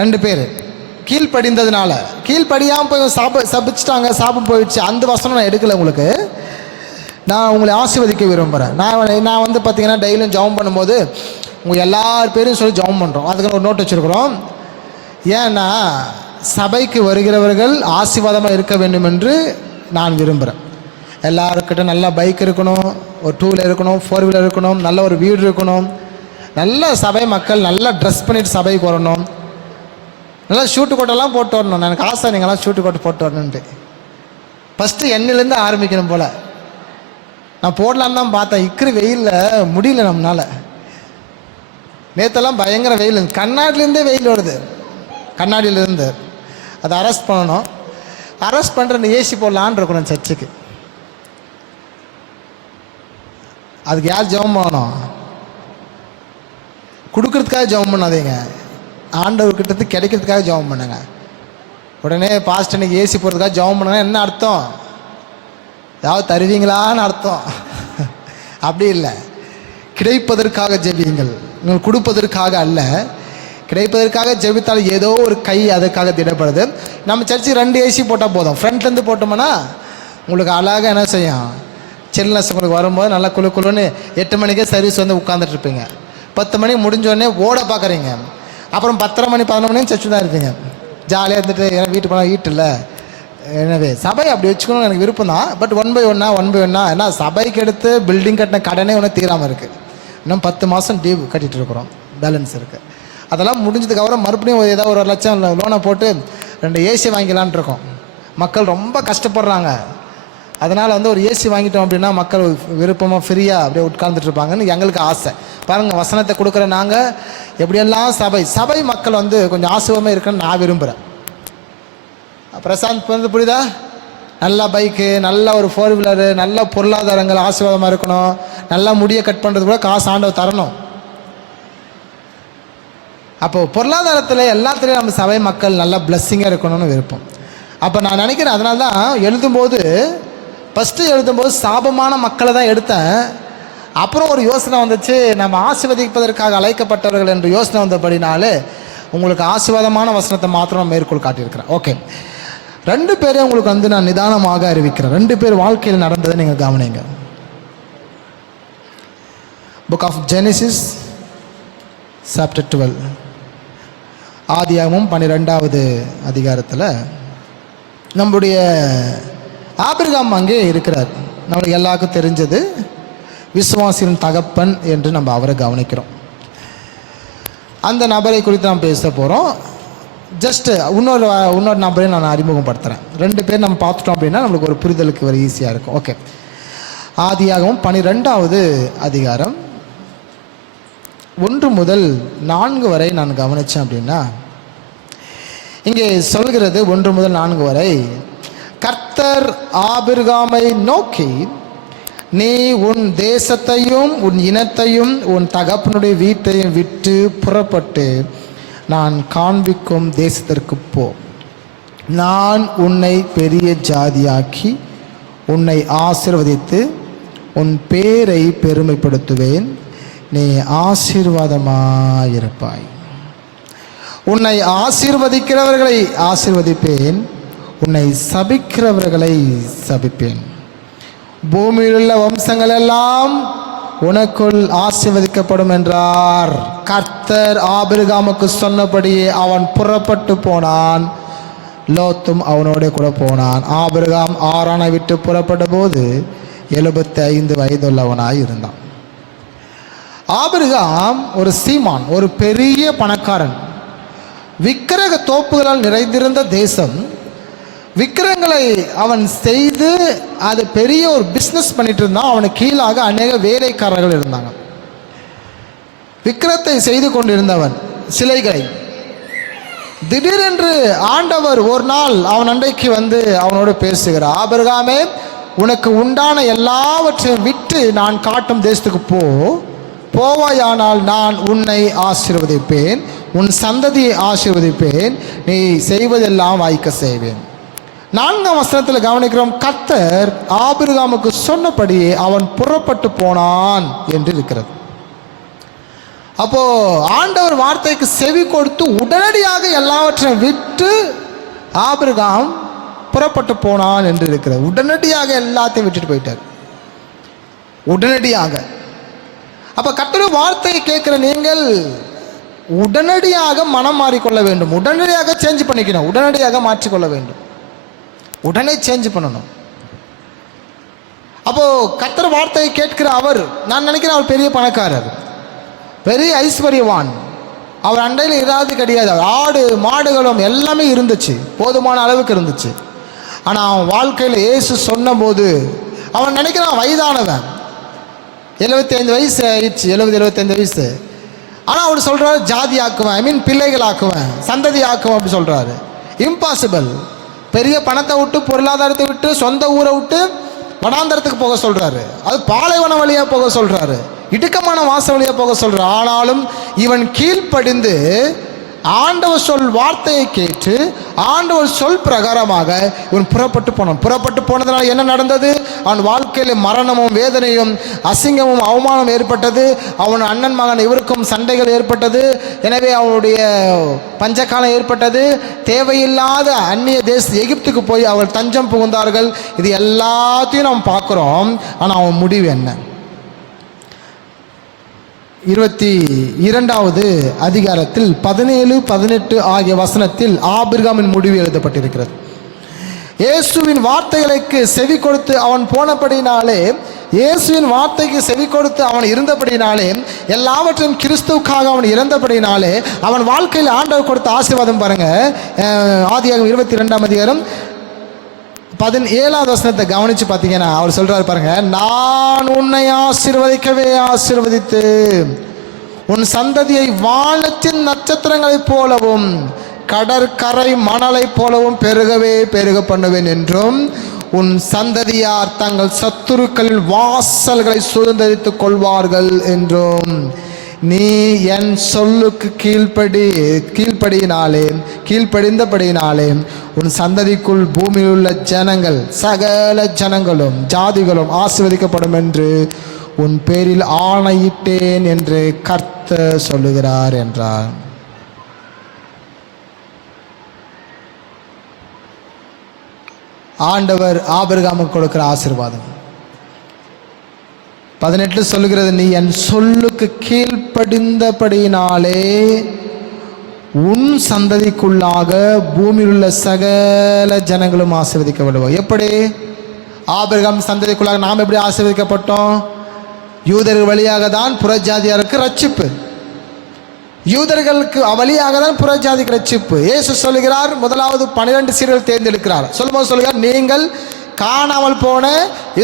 2 பேர் கீழ்ப்படிந்ததுனால, கீழ்ப்படியாமல் போய் சபிச்சிட்டாங்க, சாபம் போயிடுச்சு. அந்த வசனம் நான் எடுக்கலை. உங்களுக்கு நான் உங்களை ஆசீர்வதிக்க விரும்புகிறேன். நான் வந்து பார்த்தீங்கன்னா டெய்லியும் ஜெபம் பண்ணும்போது உங்கள் எல்லார் பேரும் சொல்லி ஜெபம் பண்ணுறோம். அதுக்கு ஒரு நோட் வச்சுருக்குறோம். ஏன்னா சபைக்கு வருகிறவர்கள் ஆசீர்வாதமாக இருக்க வேண்டும் என்று நான் விரும்புகிறேன். எல்லாருக்கிட்ட நல்ல பைக் இருக்கணும், ஒரு 2 வீலர் இருக்கணும், 4 வீலர் இருக்கணும், நல்ல ஒரு வீடு இருக்கணும், நல்ல சபை மக்கள் நல்லா ட்ரெஸ் பண்ணிட்டு சபைக்கு வரணும், நல்லா ஷூட்டு கோட்டெல்லாம் போட்டு வரணும். எனக்கு ஆசை நீங்கள்லாம் ஷூட்டு கோட்டை போட்டு வரணுன்ட்டு. ஃபஸ்ட்டு எண்ணிலேருந்து ஆரம்பிக்கணும் போல். நான் போடலான்னு தான் பார்த்தேன், இக்கிற வெயிலில் முடியல நம்மளால். நேற்றெல்லாம் பயங்கர வெயில், கண்ணாடிலேருந்தே வெயில் வருது. கண்ணாடியிலேருந்து அதை அரெஸ்ட் பண்ணணும். அரெஸ்ட் பண்ணுற ஏசி போடலான்னு இருக்கணும் சர்ச்சுக்கு. அதுக்கு யார் ஜெபம் பண்ணணும்? கொடுக்கறதுக்காக ஜெபம் பண்ணாதீங்க, ஆண்டவர்கிட்ட கிடைக்கிறதுக்காக ஜெபம் பண்ணுங்க. உடனே பாஸ்ட் அன்னைக்கு ஏசி போகிறதுக்காக ஜெபம் பண்ணுங்க என்ன அர்த்தம்? ஏதாவது தருவீங்களான்னு அர்த்தம். அப்படி இல்லை, கிடைப்பதற்காக ஜெபியுங்கள், நீங்கள் கொடுப்பதற்காக அல்ல. கிடைப்பதற்காக ஜெபித்தால் ஏதோ ஒரு கை அதற்காக திடப்படுது. நம்ம சர்ச்சுக்கு 2 ஏசி போட்டால் போதும். ஃப்ரண்ட்லேருந்து போட்டோம்னா உங்களுக்கு அழகாக என்ன செய்யும், சில்னஸ் உங்களுக்கு வரும்போது நல்லா குழுன்னு 8 மணிக்கே சர்வீஸ் வந்து உட்காந்துட்டு இருப்பீங்க. 10 மணிக்கு முடிஞ்சோடனே ஓட பார்க்குறீங்க. அப்புறம் 10:30 மணி 11 மணியும் சர்ச்சு தான் இருப்பீங்க. ஜாலியாக இருந்துட்டு, ஏன்னா வீட்டு போனால் வீட்டு இல்லை. எனவே சபை அப்படி வச்சுக்கணும்னு எனக்கு விருப்பம் தான். பட் 1 by 1 ஏன்னா சபைக்கு எடுத்து பில்டிங் கட்டின கடனே ஒன்றும் தீராமல் இருக்குது. இன்னும் 10 மாதம் டியூ கட்டிகிட்டு இருக்கிறோம், பேலன்ஸ் இருக்குது. அதெல்லாம் முடிஞ்சதுக்கப்புறம் மறுபடியும் ஏதாவது 1 லட்சம் லோனை போட்டு 2 ஏசி வாங்கிக்கலான் இருக்கோம். மக்கள் ரொம்ப கஷ்டப்படுறாங்க. அதனால் வந்து ஒரு ஏசி வாங்கிட்டோம் அப்படின்னா மக்கள் விருப்பமாக ஃப்ரீயாக அப்படியே உட்கார்ந்துட்டு இருப்பாங்கன்னு எங்களுக்கு ஆசை. பாருங்கள், வசனத்தை கொடுக்குற நாங்கள் எப்படியெல்லாம் சபை மக்கள் வந்து கொஞ்சம் ஆசீர்வாதமாக இருக்குன்னு நான் விரும்புகிறேன். பிரசாந்த் வந்து புரியுதா? நல்ல பைக்கு, நல்ல ஒரு 4 வீலரு, நல்ல பொருளாதாரங்கள் ஆசீர்வாதமாக இருக்கணும். நல்லா முடியை கட் பண்ணுறது கூட காசு ஆண்டவர் தரணும். அப்போது பொருளாதாரத்தில் எல்லாத்துலேயும் நம்ம சபை மக்கள் நல்லா பிளஸ்ஸிங்காக இருக்கணும்னு விருப்பம். அப்போ நான் நினைக்கிறேன், அதனால தான் ஃபஸ்ட்டு எழுதும்போது சாபமான மக்களை தான் எடுத்தேன். அப்புறம் ஒரு யோசனை வந்துச்சு, நம்ம ஆசீர்வதிப்பதற்காக அழைக்கப்பட்டவர்கள் என்று யோசனை வந்தபடினாலே உங்களுக்கு ஆசீர்வாதமான வசனத்தை மாத்திரம் மேற்கோள் காட்டியிருக்கிறேன். ஓகே, 2 பேரையும் உங்களுக்கு வந்து நான் நிதானமாக அறிவிக்கிறேன். 2 பேர் வாழ்க்கையில் நடந்ததை நீங்கள் கவனிங்க. புக் ஆஃப் ஜெனிசிஸ் சாப்டர் 12, ஆதியாகமம் 12வது அதிகாரத்தில் நம்முடைய ஆபிரகாம் அங்கே இருக்கிறார். நம்மளுக்கு எல்லாருக்கும் தெரிஞ்சது விசுவாசியின் தகப்பன் என்று நம்ம அவரை கவனிக்கிறோம். அந்த நபரை குறித்து நாம் பேச போகிறோம். ஜஸ்ட்டு இன்னொரு நபரையும் நான் அறிமுகப்படுத்துகிறேன். 2 பேர் நம்ம பார்த்துட்டோம் அப்படின்னா நம்மளுக்கு ஒரு புரிதலுக்கு ஒரு ஈஸியாக இருக்கும். ஓகே, ஆதியாகமம் 12வது அதிகாரம் 1 முதல் 4 வரை நான் கவனித்தேன் அப்படின்னா, இங்கே சொல்கிறது 1 முதல் 4 வரை, கர்த்தர் ஆபிரகாமை நோக்கி, நீ உன் தேசத்தையும் உன் இனத்தையும் உன் தகப்பனுடைய வீட்டையும் விட்டு புறப்பட்டு நான் காண்பிக்கும் தேசத்திற்கு போ. நான் உன்னை பெரிய ஜாதியாக்கி உன்னை ஆசீர்வதித்து உன் பேரை பெருமைப்படுத்துவேன். நீ ஆசீர்வாதமாயிருப்பாய். உன்னை ஆசீர்வதிக்கிறவர்களை ஆசீர்வதிப்பேன், உன்னை சபிக்கிறவர்களை சபிப்பேன். பூமியில் உள்ள வம்சங்கள் எல்லாம் உனக்குள் ஆசீர்வதிக்கப்படும் என்றார். கர்த்தர் ஆபிரகாமுக்கு சொன்னபடியே அவன் புறப்பட்டு போனான். லோத்தும் அவனோட கூட போனான். ஆபிரகாம் ஆரானை விட்டு புறப்பட்ட போது 75 வயதுள்ளவனாய் இருந்தான். ஆபிரகாம் ஒரு சீமான், ஒரு பெரிய பணக்காரன். விக்கிரக தோப்புகளால் நிறைந்திருந்த தேசம். விக்கிரகங்களை அவன் செய்து அது பெரிய ஒரு பிஸ்னஸ் பண்ணிட்டு இருந்தான். அவனுக்கு கீழாக அநேக வேலைக்காரர்கள் இருந்தாங்க. விக்கிரகத்தை செய்து கொண்டிருந்தவன், சிலைகளை. திடீரென்று ஆண்டவர் ஒரு நாள் அவன் அண்டைக்கு வந்து அவனோடு பேசுகிறார். ஆபிரகாமே, உனக்கு உண்டான எல்லாவற்றையும் விட்டு நான் காட்டும் தேசத்துக்கு போவாயானால் நான் உன்னை ஆசீர்வதிப்பேன், உன் சந்ததியை ஆசீர்வதிப்பேன், நீ செய்வதெல்லாம் வாய்க்க செய்வேன். 4ஆம் வசனத்தில் கவனிக்கிறோம், கர்த்தர் ஆபிரகாமுக்கு சொன்னபடியே அவன் புறப்பட்டு போனான் என்று இருக்கிறது. அப்போ ஆண்டவர் வார்த்தைக்கு செவி கொடுத்து உடனடியாக எல்லாவற்றையும் விட்டு ஆபிரகாம் புறப்பட்டு போனான் என்று இருக்கிறது. உடனடியாக எல்லாத்தையும் விட்டுட்டு போயிட்டார், உடனடியாக. அப்போ கர்த்தருடைய வார்த்தையை கேட்கிற நீங்கள் உடனடியாக மனம் மாறிக்கொள்ள வேண்டும், உடனடியாக சேஞ்ச் பண்ணிக்கணும், உடனடியாக மாற்றிக்கொள்ள வேண்டும், உடனே சேஞ்ச் பண்ணணும். அப்போ கர்த்தர் வார்த்தையை கேட்கிற அவர், நான் நினைக்கிறேன் அவர் பெரிய பணக்காரர், பெரிய ஐஸ்வர்யவான். அவர் அண்டையில் இராது கிடையாது. ஆடு மாடுகளும் எல்லாமே இருந்துச்சு, போதுமான அளவுக்கு இருந்துச்சு. ஆனால் அவன் வாழ்க்கையில் இயேசு சொன்ன போது அவன் நினைக்கிறான் வயதானவன், 75 வயசு ஆயிடுச்சு, 70-75 வயசு. ஆனால் அவர் சொல்கிறாரு ஜாதி ஆக்குவேன், பிள்ளைகள் ஆக்குவேன், சந்ததி ஆக்குவேன் அப்படி சொல்கிறாரு. இம்பாசிபிள். பெரிய பணத்தை விட்டு, பொருளாதாரத்தை விட்டு, சொந்த ஊரை விட்டு வனாந்தரத்துக்கு போக சொல்கிறாரு. அது பாலைவன வழியாக போக சொல்கிறாரு, இடுக்கமான வாச வழியாக போக சொல்கிறார். ஆனாலும் இவன் கீழ்ப்படிந்து ஆண்டவர் சொல் வார்த்தையை கேட்டு ஆண்டவர் சொல் பிரகாரமாக இவன் புறப்பட்டு போனான். புறப்பட்டு போனதுனால என்ன நடந்தது? அவன் வாழ்க்கையில் மரணமும் வேதனையும் அசிங்கமும் அவமானம் ஏற்பட்டது. அவன் அண்ணன் மகன் இவருக்கும் சண்டைகள் ஏற்பட்டது. எனவே அவனுடைய பஞ்சகாலம் ஏற்பட்டது. தேவையில்லாத அந்நிய தேச எகிப்துக்கு போய் அவர்கள் தஞ்சம் புகுந்தார்கள். இது எல்லாத்தையும் நாம் பார்க்குறோம். ஆனால் அவன் முடிவு என்ன? 22வது அதிகாரத்தில் 17-18 ஆகிய வசனத்தில் ஆபிரகாமின் முடிவு எழுதப்பட்டிருக்கிறது. இயேசுவின் வார்த்தைகளுக்கு செவி கொடுத்து அவன் போனபடினாலே, இயேசுவின் வார்த்தைக்கு செவி கொடுத்து அவன் இருந்தபடினாலே, எல்லாவற்றையும் கிறிஸ்துவுக்காக அவன் இறந்தபடினாலே அவன் வாழ்க்கையில் ஆண்டவர் கொடுத்த ஆசீர்வாதம் பாருங்க. ஆதியாகமம் 22ஆம் அதிகாரம் 17வது வசனத்தை கவனிச்சு பார்த்தீங்கன்னா அவர் சொல்றாரு பாருங்க, நான் உன்னை ஆசீர்வதிக்கவே ஆசீர்வதித்து உன் சந்ததியை வானத்தின் நட்சத்திரங்களைப் போலவும் கடற்கரை மணலை போலவும் பெருகவே பெருக பண்ணுவேன் என்றும், உன் சந்ததியார் தங்கள் சத்துருக்களின் வாசல்களை சுதந்திரித்துக் கொள்வார்கள் என்றும், நீ என் சொல்லுக்கு கீழ்ப்படிந்தபடியினாலே உன் சந்ததிக்குள் பூமியில் உள்ள ஜனங்கள் சகல ஜனங்களும் ஜாதிகளும் ஆசீர்வதிக்கப்படும் என்று உன் பேரில் ஆணையிட்டேன் என்று கர்த்தர் சொல்லுகிறார் என்றார். ஆண்டவர் ஆபிரகாமுக்கு கொடுக்கிற ஆசீர்வாதம் 18 சொல்லுகிறது, நீ என் சொல்லுக்கு கீழ்ப்படிந்தபடியினாலே உன் சந்ததிக்குள்ளாக பூமியில் உள்ள சகல ஜனங்களும் ஆசீர்வதிக்கப்படுவோம். எப்படி? ஆபிரகாம் சந்ததிக்குள்ளாக நாம் எப்படி ஆசீர்வதிக்கப்பட்டோம்? யூதர்கள் வழியாக தான் புறஜாதியாருக்கு ரட்சிப்பு. யூதர்களுக்கு வழியாக தான் புறஜாதிக்கு ரட்சிப்பு. இயேசு சொல்லுகிறார், முதலாவது 12 சீடர்கள் தேர்ந்தெடுக்கிறார். சொல்லும்போது சொல்லுகிறார், நீங்கள் காணாமல் போன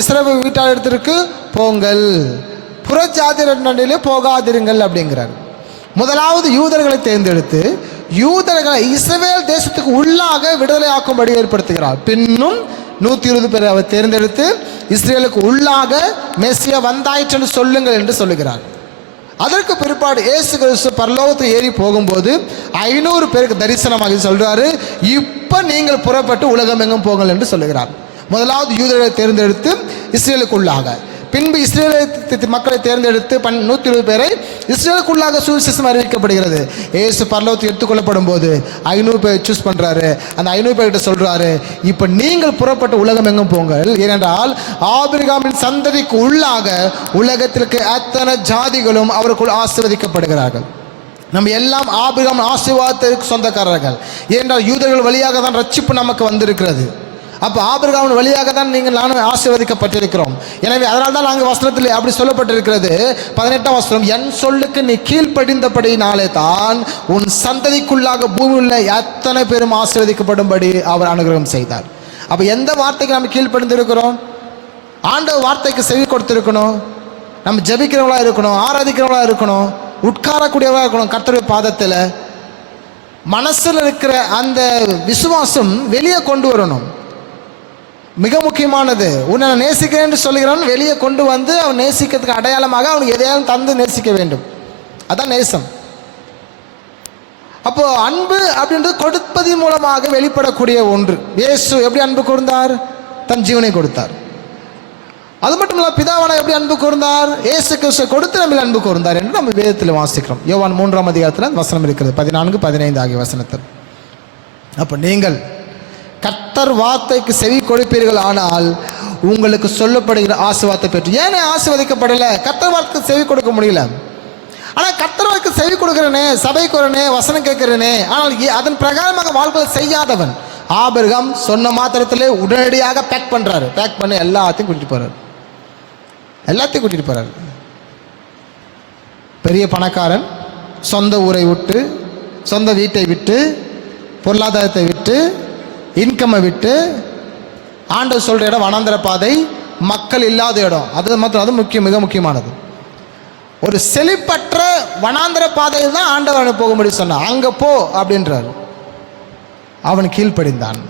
இஸ்ரவேல் வீட்டாரிடத்திற்கு போங்கள், புறஜாதியிலே போகாதிருங்கள் அப்படிங்கிறார். முதலாவது யூதர்களை தேர்ந்தெடுத்து யூதர்களை இஸ்ரவேல் தேசத்துக்கு உள்ளாக விடுதலை ஆக்கும்படி ஏற்படுத்துகிறார். பின்னும் 120 பேரை அவர் தேர்ந்தெடுத்து இஸ்ரேலுக்கு உள்ளாக மெசியா வந்தாயிற்று என்று சொல்லுங்கள் என்று சொல்லுகிறார். அதற்கு பிற்பாடு இயேசு கிறிஸ்து பரலோகத்தை ஏறி போகும்போது 500 பேருக்கு தரிசனமாக சொல்றாரு, இப்ப நீங்கள் புறப்பட்டு உலகம் எங்கும் போங்கள் என்று சொல்லுகிறார். முதலாவது யூதர்களை தேர்ந்தெடுத்து இஸ்ரேலுக்குள்ளாக, பின்பு இஸ்ரேல் மக்களை தேர்ந்தெடுத்து 120 பேரை இஸ்ரேலுக்குள்ளாக சுவிசேஷம் அறிவிக்கப்படுகிறது. இயேசு பரலோகத்தை எடுத்துக்கொள்ளப்படும் போது 500 பேர் சூஸ் பண்றாரு. அந்த 500 பேர்கிட்ட சொல்றாரு, இப்ப நீங்கள் புறப்பட்டு உலகம் எங்கும் போங்கள், ஏனென்றால் ஆபிரகாமின் சந்ததிக்கு உள்ளாக உலகத்திற்கு அத்தனை ஜாதிகளும் அவருக்குள் ஆசீர்வதிக்கப்படுகிறார்கள். நம்ம எல்லாம் ஆபிரகாம் ஆசீர்வாதத்திற்கு சொந்தக்காரர்கள். ஏனென்றால் யூதர்கள் வழியாக தான் ரட்சிப்பு நமக்கு வந்திருக்கிறது. அப்போ ஆபிரகாமின் வழியாக தான் நீங்கள் நானும் ஆசீர்வதிக்கப்பட்டிருக்கிறோம். எனவே அதனால் தான் நாங்கள் வசனத்தில் அப்படி சொல்லப்பட்டிருக்கிறது. 18ஆம் வசனம், என் சொல்லுக்கு நீ கீழ்ப்படிந்தபடினாலே தான் உன் சந்ததிக்குள்ளாக பூமியில் எத்தனை பேரும் ஆசீர்வதிக்கப்படும்படி அவர் அனுகிரகம் செய்தார். அப்போ எந்த வார்த்தைக்கு நம்ம கீழ்ப்படிந்திருக்கிறோம்? ஆண்டவர் வார்த்தைக்கு செவி கொடுத்திருக்கணும். நம்ம ஜெபிக்கிறவங்களா இருக்கணும், ஆராதிக்கிறவங்களா இருக்கணும், உட்காரக்கூடியவர்களாக இருக்கணும். கர்த்தருடைய பாதத்தில் மனசில் இருக்கிற அந்த விசுவாசம் வெளியே கொண்டு வரணும். மிக முக்கியமானது. உன்னை நான் நேசிக்கிறேன் என்று சொல்லுகிறான், வெளியே கொண்டு வந்து அவன் நேசிக்கிறதுக்கு அடையாளமாக அவனுக்கு எதையாலும் தந்து நேசிக்க வேண்டும். அதான் நேசம். அப்போ அன்பு அப்படின்றது கொடுப்பதின் மூலமாக வெளிப்படக்கூடிய ஒன்று. இயேசு எப்படி அன்பு கூர்ந்தார்? தன் ஜீவனை கொடுத்தார். அது மட்டும் இல்ல, பிதாவான எப்படி அன்பு கூர்ந்தார்? இயேசு கிறிஸ்து கொடுத்து நம்ம அன்பு கூர்ந்தார் என்று நம்ம வேதத்தில் வாசிக்கிறோம். யோவான் 3ஆம் அதிகாரத்தில் வசனம் இருக்கிறது, 14, 15 ஆகிய வசனத்தில். அப்போ நீங்கள் கர்த்தர் வார்த்தைக்கு செவி கொடுப்பீர்கள், ஆனால் உங்களுக்கு சொல்லப்படுகிற ஆசீர்வாதத்தை பெற்று. ஏன் ஆசீர்வதிக்கப்படலை? கர்த்தர் வார்த்தைக்கு செவி கொடுக்க முடியல. ஆனால் கர்த்தர் வார்த்தைக்கு செவி கொடுக்கிறனே, சபைக்கு வரனே, வசனம் கேட்கிறனே, ஆனால் அதன் பிரகாரமாக வாழ்க்கை செய்யாதவன். ஆபிரகாம் சொன்ன மாத்திரத்திலே உடனடியாக பேக் பண்றாரு. பேக் பண்ணி எல்லாத்தையும் கூட்டிட்டு போறாரு. எல்லாத்தையும் கூட்டிட்டு போறாரு. பெரிய பணக்காரன் சொந்த ஊரை விட்டு, சொந்த வீட்டை விட்டு, பொருளாதாரத்தை விட்டு, இன்கம்மை விட்டு, ஆண்டவர் சொல்ற இடம் வனாந்தர பாதை, மக்கள் இல்லாத இடம். அது மாத்திரம், அது முக்கியம், மிக முக்கியமானது. ஒரு செழிப்பற்ற வனாந்தர பாதையில் தான் ஆண்டவன் போகும்படி சொன்னான். அங்க போ அப்படின்றார். அவன் கீழ்ப்படிந்தான்.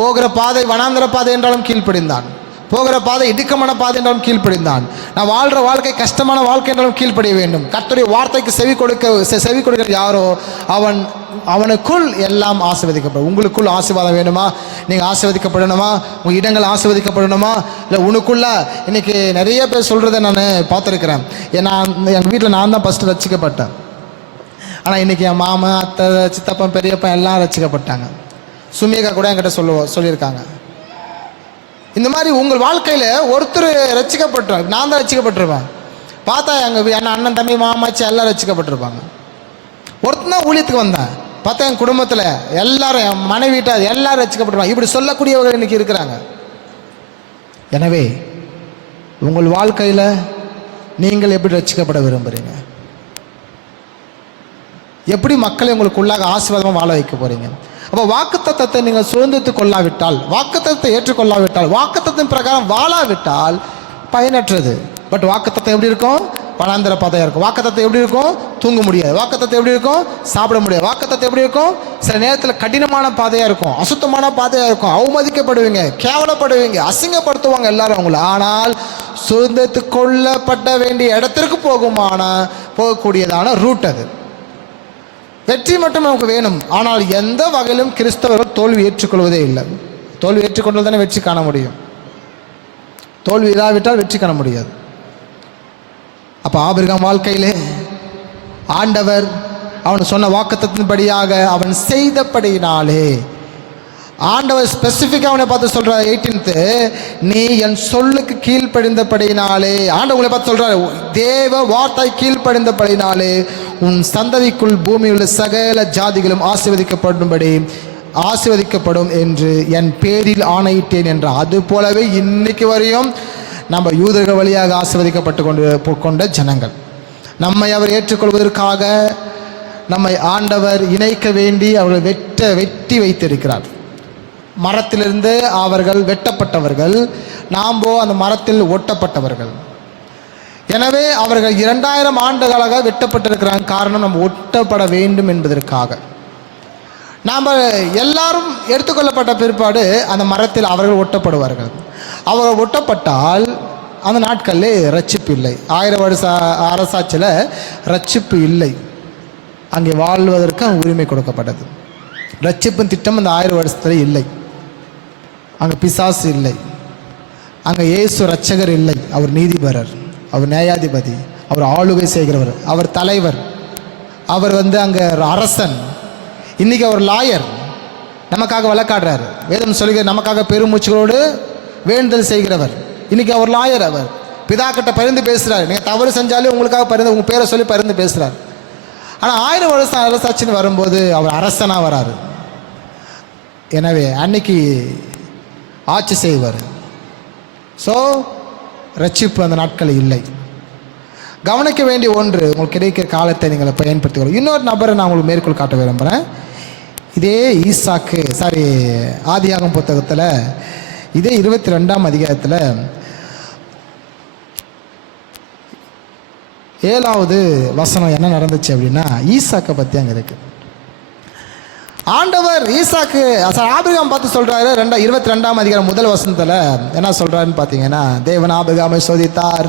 போகிற பாதை வனாந்தர பாதை என்றாலும் கீழ்ப்படிந்தான். போகிற பாதை இடுக்கமான பாதை என்றாலும் கீழ்ப்படிந்தான். நான் வாழ்கிற வாழ்க்கை கஷ்டமான வாழ்க்கை என்றாலும் கீழ்ப்படிய வேண்டும். கர்த்தருடைய வார்த்தைக்கு செவி கொடுக்கிற யாரோ அவனுக்குள் எல்லாம் ஆசீர்வதிக்கப்படும். உங்களுக்குள் ஆசீர்வாதம் வேணுமா? நீங்கள் ஆசீர்வதிக்கப்படணுமா? உங்கள் இடங்கள் ஆசீர்வதிக்கப்படணுமா? இல்லை உனக்குள்ள இன்னைக்கு நிறைய பேர் சொல்கிறத நான் பார்த்துருக்கிறேன். ஏன்னா எங்கள் வீட்டில் நான் தான் ஃபஸ்ட்டு ரசிக்கப்பட்டேன். ஆனால் இன்றைக்கி என் மாமா, அத்தை, சித்தப்பன், பெரியப்பன் எல்லாம் ரசிக்கப்பட்டாங்க. சுமியக்கா கூட என்கிட்ட சொல்லியிருக்காங்க. இந்த மாதிரி உங்கள் வாழ்க்கையில் ஒருத்தர் ரசிக்கப்பட்டுருவாங்க. நான் தான் ரசிக்கப்பட்டிருப்பேன். பார்த்தா என் அண்ணன், தம்பி, மாமாச்சி எல்லாம் ரசிக்கப்பட்டிருப்பாங்க. ஒருத்தன் தான் ஊழியத்துக்கு வந்தேன். பார்த்தா என் குடும்பத்தில் எல்லாரும், என் மனைவிட்டார் எல்லாரும் ரசிக்கப்பட்டிருப்பாங்க. இப்படி சொல்லக்கூடியவர்கள் இன்னைக்கு இருக்கிறாங்க. எனவே உங்கள் வாழ்க்கையில் நீங்கள் எப்படி ரசிக்கப்பட விரும்புகிறீங்க? எப்படி மக்களை உங்களுக்குள்ளாக ஆசீர்வாதமாக வாழ வைக்க போகிறீங்க? அப்போ வாக்குத்தத்தத்தை நீங்கள் சுதந்திரத்துக் கொள்ளாவிட்டால், வாக்குத்தத்தத்தை ஏற்றுக்கொள்ளாவிட்டால், வாக்குத்தத்தின் பிரகாரம் வாழாவிட்டால் பயனற்றது. பட் வாக்குத்தத்தம் எப்படி இருக்கும்? வனாந்தர பாதையாக இருக்கும். வாக்குத்தத்தம் எப்படி இருக்கும்? தூங்க முடியாது. வாக்குத்தத்தம் எப்படி இருக்கும்? சாப்பிட முடியாது. வாக்குத்தத்தம் எப்படி இருக்கும்? சில நேரத்தில் கடினமான பாதையாக இருக்கும், அசுத்தமான பாதையாக இருக்கும், அவமதிக்கப்படுவீங்க, கேவலப்படுவீங்க, அசிங்கப்படுத்துவாங்க எல்லாரும் அவங்கள. ஆனால் சுதந்திரத்துக் கொள்ளப்பட வேண்டிய இடத்திற்கு போகக்கூடியதான ரூட் அது. வெற்றி மட்டும் நமக்கு வேணும். ஆனால் எந்த வகையிலும் கிறிஸ்தவர்கள் தோல்வி ஏற்றுக்கொள்வதே இல்லை. தோல்வி ஏற்றுக்கொண்டால் தானே வெற்றி காண முடியும். தோல்வி இல்லாவிட்டால் வெற்றி காண முடியாது. அப்போ ஆபிரகாம் வாழ்க்கையிலே ஆண்டவர் அவன் சொன்ன வாக்குத்தத்தின்படியாக அவன் செய்தபடியினாலே, ஆண்டவர் ஸ்பெசிஃபிக்காக அவனை பார்த்து சொல்றார் 18th, நீ என் சொல்லுக்கு கீழ்ப்படிந்தபடினாலே, ஆண்டவர் உங்களை பார்த்து சொல்றாரு, தேவ வார்த்தை கீழ்ப்படிந்தபடினாலே உன் சந்ததிக்குள் பூமியில் உள்ள சகல ஜாதிகளும் ஆசீர்வதிக்கப்படும்படி ஆசீர்வதிக்கப்படும் என்று என் பேரில் ஆணையிட்டேன் என்றார். அது போலவே இன்னைக்கு வரையும் நம்ம யூதர்கள் வழியாக ஆசீர்வதிக்கப்பட்டு கொண்ட ஜனங்கள். நம்மை அவர் ஏற்றுக்கொள்வதற்காக நம்மை ஆண்டவர் இணைக்க வேண்டி அவர்கள் வெட்டி வைத்திருக்கிறார். மரத்திலிருந்து அவர்கள் வெட்டப்பட்டவர்கள், நாம்போ அந்த மரத்தில் ஒட்டப்பட்டவர்கள். எனவே அவர்கள் 2000 ஆண்டுகளாக வெட்டப்பட்டிருக்கிறாங்க. காரணம், நம்ம ஒட்டப்பட வேண்டும் என்பதற்காக. நாம் எல்லாரும் எடுத்துக்கொள்ளப்பட்ட பிற்பாடு அந்த மரத்தில் அவர்கள் ஒட்டப்படுவார்கள். அவர்கள் ஒட்டப்பட்டால் அந்த நாட்களில் ரட்சிப்பு இல்லை. 1000 வருஷ அரசாட்சியில் ரட்சிப்பு இல்லை. அங்கே வாழ்வதற்கு அங்கே உரிமை கொடுக்கப்பட்டது. ரட்சிப்பின் திட்டம் அந்த 1000 வருஷத்தில் இல்லை. அங்கே பிசாசு இல்லை, அங்கே இயேசு ரட்சகர் இல்லை. அவர் நீதிபரர், அவர் நியாயாதிபதி, அவர் ஆளுகை செய்கிறவர், அவர் தலைவர், அவர் அங்கே அரசன். இன்றைக்கி அவர் லாயர், நமக்காக வழக்காடுறார். வேதம் சொல்கிற நமக்காக பெருமூச்சுகளோடு வேண்டுதல் செய்கிறவர். இன்றைக்கி அவர் லாயர். அவர் பிதாக்கிட்ட பரிந்து பேசுகிறார். நீங்கள் தவறு செஞ்சாலே உங்களுக்காக பரிந்து, உங்கள் பேரை சொல்லி பரிந்து பேசுகிறார். ஆனால் 1000 வருஷம் அரசாட்சின்னு வரும்போது அவர் அரசனாக வராரு. எனவே அன்னைக்கு ஆட்சி செய்வார். ஸோ ரட்சிப்பு அந்த நாட்களில் இல்லை. கவனிக்க வேண்டிய ஒன்று, உங்களுக்கு கிடைக்கிற காலத்தை நீங்கள் பயன்படுத்திக்கொள்ளும். இன்னொரு நபரை நான் உங்களுக்கு மேற்கோள் காட்ட விரும்புகிறேன். இதே ஈசாக்கு ஆதியாகமம் புத்தகத்தில் இதே 22ஆம் அதிகாரத்தில் 7வது வசனம் என்ன நடந்துச்சு அப்படின்னா, ஈசாக்கை பற்றி அங்கே இருக்குது. ஆண்டவர் ஈசாக்கு ஆபிரகாம் பார்த்து சொல்கிறாரு. 22ஆம் அதிகாரம் 1 வசனத்தில் என்ன சொல்கிறாருன்னு பார்த்தீங்கன்னா, தேவன் ஆபிரகாமை சோதித்தார்.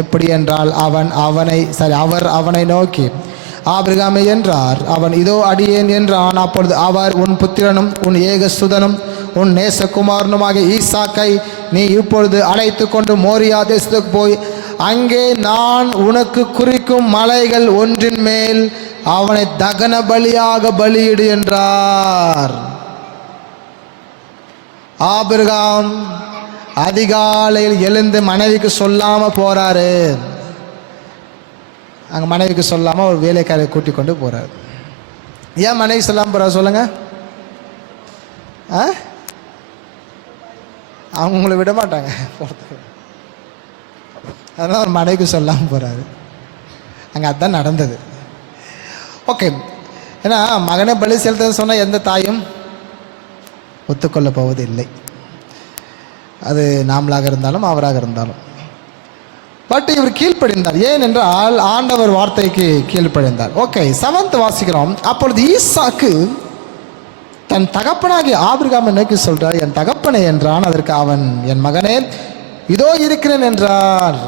எப்படி என்றால் அவர் அவனை நோக்கி ஆபிரகாமை என்றார். அவன் இதோ அடியேன் என்றான். அப்பொழுது அவர், உன் புத்திரனும் உன் ஏக சுதனும் உன் நேசகுமாரனுமாக ஈசாக்கை நீ இப்பொழுது அழைத்து கொண்டு மோரியா தேசத்துக்கு போய் அங்கே நான் உனக்கு குறிக்கும் மலைகள் ஒன்றின் மேல் அவனை தகன பலியாக பலியிடு என்றார். ஆபிரகாம் அதிகாலையில் எழுந்து மனைவிக்கு சொல்லாமல் போகிறாரு. அங்கே மனைவிக்கு சொல்லாமல் ஒரு வேலைக்காரை கூட்டிக் கொண்டு போகிறார். ஏன் மனைவி சொல்லாமல் போகிறார் சொல்லுங்க? அவங்க உங்களை விட மாட்டாங்க போகிறதுக்கு. அதனால் ஒரு மனைவிக்கு சொல்லாமல் போகிறாரு. அங்கே அதுதான் நடந்தது. ஓகே, ஏன்னா மகனை பலி செலுத்த சொன்னால் எந்த தாயும் ஒத்துக்கொள்ள போவது இல்லை. அது நாமளாக இருந்தாலும் அவராக இருந்தாலும். பட் இவர் கீழ்ப்படிந்தார். ஏனென்றால் ஆண்டவர் வார்த்தைக்கு கீழ்ப்படிந்தார். ஓகே, 7th வாசிக்கிறோம். அப்பொழுது ஈசாக்கு தன் தகப்பனாகிய ஆபிரகாமை நோக்கி சொல்றார், என் தகப்பனே என்றான். அதற்கு அவன், என் மகனே இதோ இருக்கிறேன் என்றார்.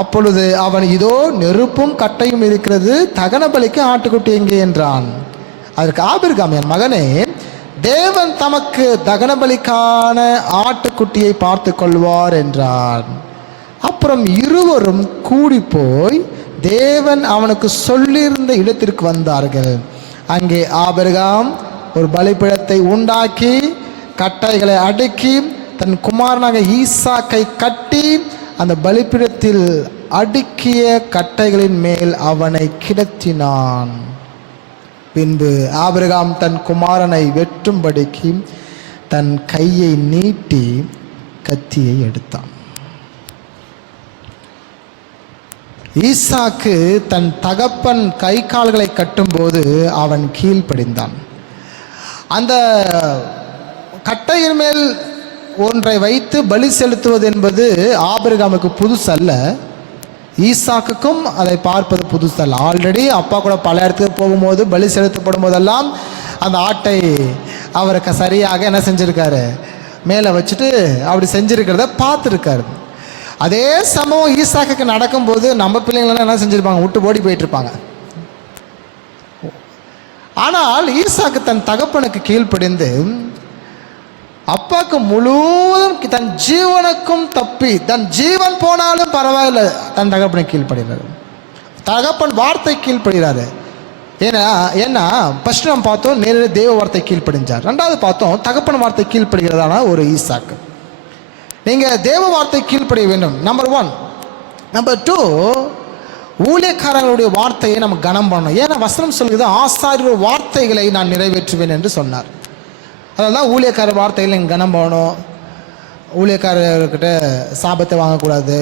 அப்பொழுது அவன், இதோ நெருப்பும் கட்டையும் இருக்கிறது, தகன பலிக்கு ஆட்டுக்குட்டி எங்கே என்றான். அதற்கு ஆபிரகாம், என் மகனே தேவன் தமக்கு தகன பலிக்கான ஆட்டுக்குட்டியை பார்த்து கொள்வார் என்றான். அப்புறம் இருவரும் கூடி போய் தேவன் அவனுக்கு சொல்லியிருந்த இடத்திற்கு வந்தார்கள். அங்கே ஆபிரகாம் ஒரு பலிபீடத்தை உண்டாக்கி கட்டைகளை அடுக்கி தன் குமாரனாக ஈசாக்கை கட்டி அந்த பலிபீடத்தில் அடுக்கிய கட்டைகளின் மேல் அவனை கிடத்தினான். பின்பு ஆபிரகாம் தன் குமாரனை வெட்டும்படிக்கு தன் கையை நீட்டி கத்தியை எடுத்தான். ஈசாக்கு தன் தகப்பன் கை கால்களை கட்டும்போது அவன் கீழ்ப்படிந்தான். அந்த கட்டையின் மேல் ஒன்றை வைத்து பலி செலுத்துவது என்பது ஆபிரகாமுக்கு புதுசல்ல. ஈசாக்குக்கும் அதை பார்ப்பது புதுசல்ல. ஆல்ரெடி அப்பா கூட பல இடத்துக்கு போகும்போது பலி செலுத்தப்படும் போதெல்லாம் அந்த ஆட்டை அவருக்கு சரியாக என்ன செஞ்சுருக்காரு, மேலே வச்சுட்டு அப்படி செஞ்சுருக்கிறத பார்த்துருக்காரு. அதே சம்பவம் ஈசாக்குக்கு நடக்கும்போது நம்ம பிள்ளைங்களெல்லாம் என்ன செஞ்சுருப்பாங்க, விட்டு ஓடி போயிட்டுருப்பாங்க. ஆனால் ஈசாக்கு தன் தகப்பனுக்கு கீழ்ப்படிந்து அப்பாவுக்கு முழுவதும் தன் ஜீவனுக்கும் தப்பி, தன் ஜீவன் போனாலும் பரவாயில்ல, தன் தகப்பனை கீழ்ப்படுகிறார். தகப்பன் வார்த்தை கீழ்ப்படுகிறாரு. ஏன்னா ஃபர்ஸ்ட் நம்ம பார்த்தோம் நேரடி தேவ வார்த்தை கீழ்ப்படிஞ்சார். 2வது பார்த்தோம் தகப்பன் வார்த்தை கீழ்ப்படுகிறதான ஒரு ஈசாக்கு. நீங்கள் தேவ வார்த்தை கீழ்ப்படிய வேண்டும், நம்பர் 1. நம்பர் 2, ஊழியக்காரங்களுடைய வார்த்தையை நம்ம கனம் பண்ணணும். ஏன்னா வசனம் சொல்கிறது, ஆசாரியர் வார்த்தைகளை நான் நிறைவேற்றுவேன் என்று சொன்னார். அதனால தான் ஊழியக்காரர் வார்த்தையில் நீங்கள் கனம் போகணும், ஊழியக்காரர்கிட்ட சாபத்தை வாங்கக்கூடாது,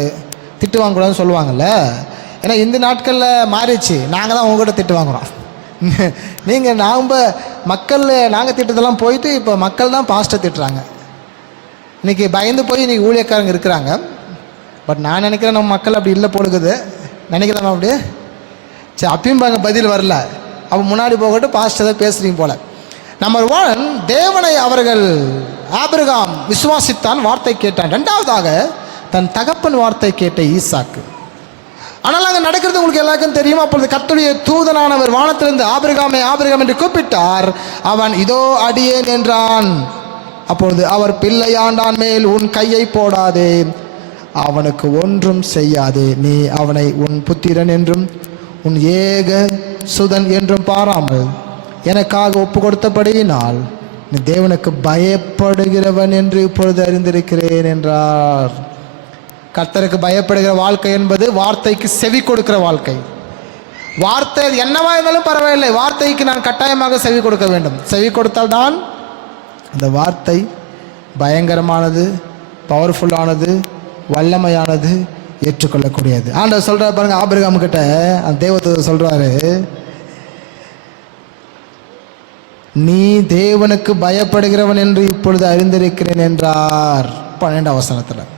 திட்டு வாங்கக்கூடாதுன்னு சொல்லுவாங்கள்ல. ஏன்னா இந்த நாட்களில் மாறிடுச்சு, நாங்கள் தான் உங்கள்கிட்ட திட்டு வாங்குகிறோம். நீங்கள் மக்கள் நாங்கள் திட்டத்தெல்லாம் போயிட்டு இப்போ மக்கள் தான் பாஸ்ட்டை திட்டுறாங்க. இன்றைக்கி பயந்து போய் இன்றைக்கி ஊழியக்காரங்க இருக்கிறாங்க. பட் நான் நினைக்கிறேன் நம்ம மக்கள் அப்படி இல்லை போலுக்குது. நினைக்கிறேன் அப்படி. சரி, அப்பயும் பாருங்க பதில் வரல. அப்போ முன்னாடி போகட்டு பாஸ்ட்டை தான் பேசுகிறீங்க போல். நம்பர் 1, தேவனை அவர்கள் ஆபிரகாம் விசுவாசித்தான், வார்த்தை கேட்டான். 2வதாக தன் தகப்பன் வார்த்தை கேட்ட ஈசாக்கு. ஆனால் அங்கே நடக்கிறது உங்களுக்கு எல்லாருக்கும் தெரியும். அப்பொழுது கர்த்தருடைய தூதனானவர் வானத்திலிருந்து ஆபிரகாமை ஆபிரகாம் என்று கூப்பிட்டார். அவன் இதோ அடியேன் என்றான். அப்பொழுது அவர் பிள்ளையாண்டான் மேல் உன் கையை போடாதே, அவனுக்கு ஒன்றும் செய்யாதே. நீ அவனை உன் புத்திரன் என்றும் உன் ஏக சுதன் என்றும் பாராமல் எனக்காக ஒப்பு கொடுத்தபடியினால் நீ தேவனுக்கு பயப்படுகிறவன் என்று இப்பொழுது அறிந்திருக்கிறேன் என்றார். கர்த்தருக்கு பயப்படுகிற வாழ்க்கை என்பது வார்த்தைக்கு செவி கொடுக்கிற வாழ்க்கை. வார்த்தை என்னவா இருந்தாலும் பரவாயில்லை, வார்த்தைக்கு நான் கட்டாயமாக செவி கொடுக்க வேண்டும். செவி கொடுத்தால் தான் அந்த வார்த்தை பயங்கரமானது, பவர்ஃபுல்லானது, வல்லமையானது, ஏற்றுக்கொள்ளக்கூடியது. ஆண்டவர் சொல்கிறார் பாருங்க, ஆபிரகாம் கிட்ட அந்த தேவதூதர் சொல்கிறாரு, நீ தேவனுக்கு பயப்படுகிறவன் என்று இப்பொழுது அறிந்திருக்கிறேன் என்றார் 12ஆம் வசனத்தில்.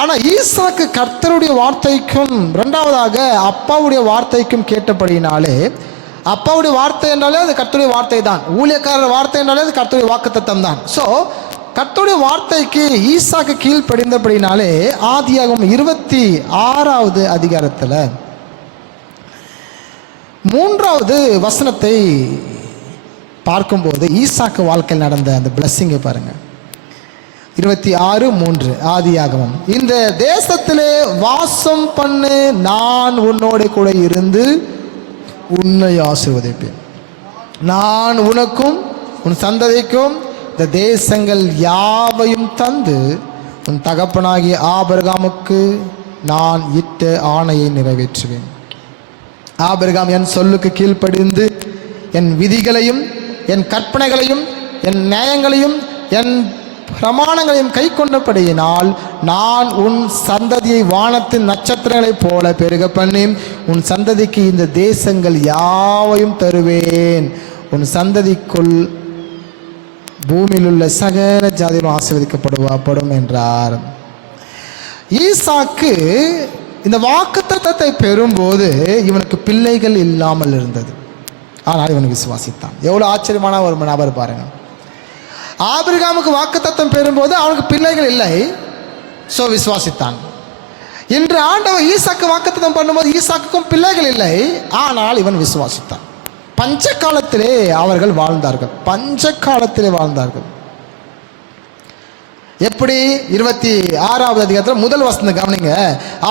ஆனால் ஈசாக்கு கர்த்தருடைய வார்த்தைக்கும் 2வதாக அப்பாவுடைய வார்த்தைக்கும் கேட்டபடினாலே, அப்பாவுடைய வார்த்தை என்றாலே அது கர்த்தருடைய வார்த்தை தான், ஊழியக்காரர் வார்த்தை என்றாலே அது கர்த்தருடைய வாக்குத்தத்தம் தான். ஸோ கர்த்தருடைய வார்த்தைக்கு ஈசாக்கு கீழ்ப்படிந்தபடினாலே ஆதியாகமம் 26வது அதிகாரத்தில் 3வது வசனத்தை பார்க்கும்போது ஈசாக்கு வாழ்க்கையில் நடந்த அந்த பிளஸ்ஸிங்கை பாருங்கள். 26:3 ஆதியாகமம். இந்த தேசத்திலே வாசம் பண்ணு, நான் உன்னோடு கூட இருந்து உன்னை ஆசீர்வதிப்பேன். நான் உனக்கும் உன் சந்ததிக்கும் இந்த தேசங்கள் யாவையும் தந்து உன் தகப்பனாகிய ஆபிரகாமுக்கு நான் இட்ட ஆணையை நிறைவேற்றுவேன். ஆபிரகாம் என் சொல்லுக்கு கீழ்ப்படிந்து என் விதிகளையும் என் கற்பனைகளையும் என் நியாயங்களையும் என் பிரமாணங்களையும் கை கொண்டபடியினால் நான் உன் சந்ததியை வானத்தின் நட்சத்திரங்களைப் போல பெருக பண்ணி உன் சந்ததிக்கு இந்த தேசங்கள் யாவையும் தருவேன். உன் சந்ததிக்குள் பூமியில் உள்ள சகல ஜாதியும் ஆசீர்வதிக்கப்படும் என்றார். ஈசாக்கு இந்த வாக்குத்தத்தத்தை பெறும்போது இவனுக்கு பிள்ளைகள் இல்லாமல் இருந்தது. ஆனால் இவன் விசுவாசித்தான். எவ்வளோ ஆச்சரியமான ஒரு நபர் பாருங்க. ஆபிரகாமுக்கு வாக்குத்தத்தம் பெறும்போது அவனுக்கு பிள்ளைகள் இல்லை, ஸோ விசுவாசித்தான். இன்று ஆண்டவர் ஈசாக்கு வாக்குத்தத்தம் பண்ணும்போது ஈசாக்குக்கும் பிள்ளைகள் இல்லை, ஆனால் இவன் விசுவாசித்தான். பஞ்ச காலத்திலே அவர்கள் வாழ்ந்தார்கள், பஞ்ச காலத்திலே வாழ்ந்தார்கள். எப்படி? 26வது அதிகாரத்தில் முதல் வசனம் கவனிங்க.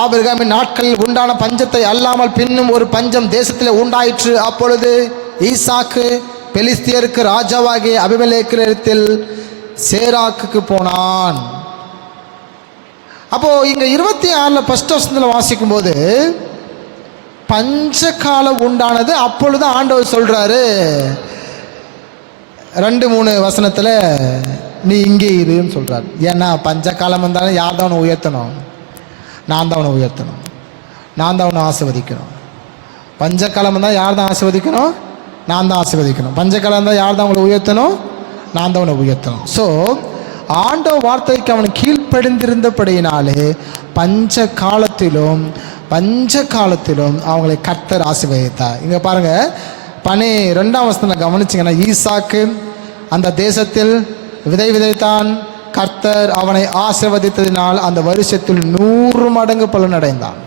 ஆபிரகாமின் நாட்களில் உண்டான பஞ்சத்தை அல்லாமல் பின்னும் ஒரு பஞ்சம் தேசத்தில் உண்டாயிற்று. அப்பொழுது ஈசாக்கு பெலிஸ்தியருக்கு ராஜாவாகிய அபிமெலேக்கிடத்தில் சேராக்குக்கு போனான். அப்போ இங்க 26 ஃபர்ஸ்ட் வசனத்தில் வாசிக்கும் போது பஞ்ச காலம் உண்டானது. அப்பொழுது ஆண்டவர் சொல்றாரு 2-3 வசனத்தில் நீ இங்கே இருன்னு சொல்றாரு. ஏன்னா பஞ்ச காலம் வந்தாலும் யார் தான் அவனை உயர்த்தணும்? நான் தான் அவனை உயர்த்தணும், நான் தான் அவனை ஆசீர்வதிக்கணும். பஞ்ச காலம் வந்தால் யார் தான் ஆசீர்வதிக்கணும்? நான் தான் ஆசீர்வதிக்கணும். பஞ்சகாலம் இருந்தால் யார் தான் அவங்களை உயர்த்தணும்? நான் தான் அவனை உயர்த்தணும். ஸோ ஆண்டவ வார்த்தைக்கு அவனை கீழ்ப்படிந்திருந்தபடியினாலே பஞ்ச காலத்திலும் அவங்களை கர்த்தர் ஆசீர்வதித்தார். இங்கே பாருங்கள் 12ஆம் வசனத்தை கவனிச்சிங்கன்னா, ஈசாக்கு அந்த தேசத்தில் விதை விதைத்தான், கர்த்தர் அவனை ஆசீர்வதித்ததினால் அந்த வருஷத்தில் 100 மடங்கு பலன் அடைந்தான்.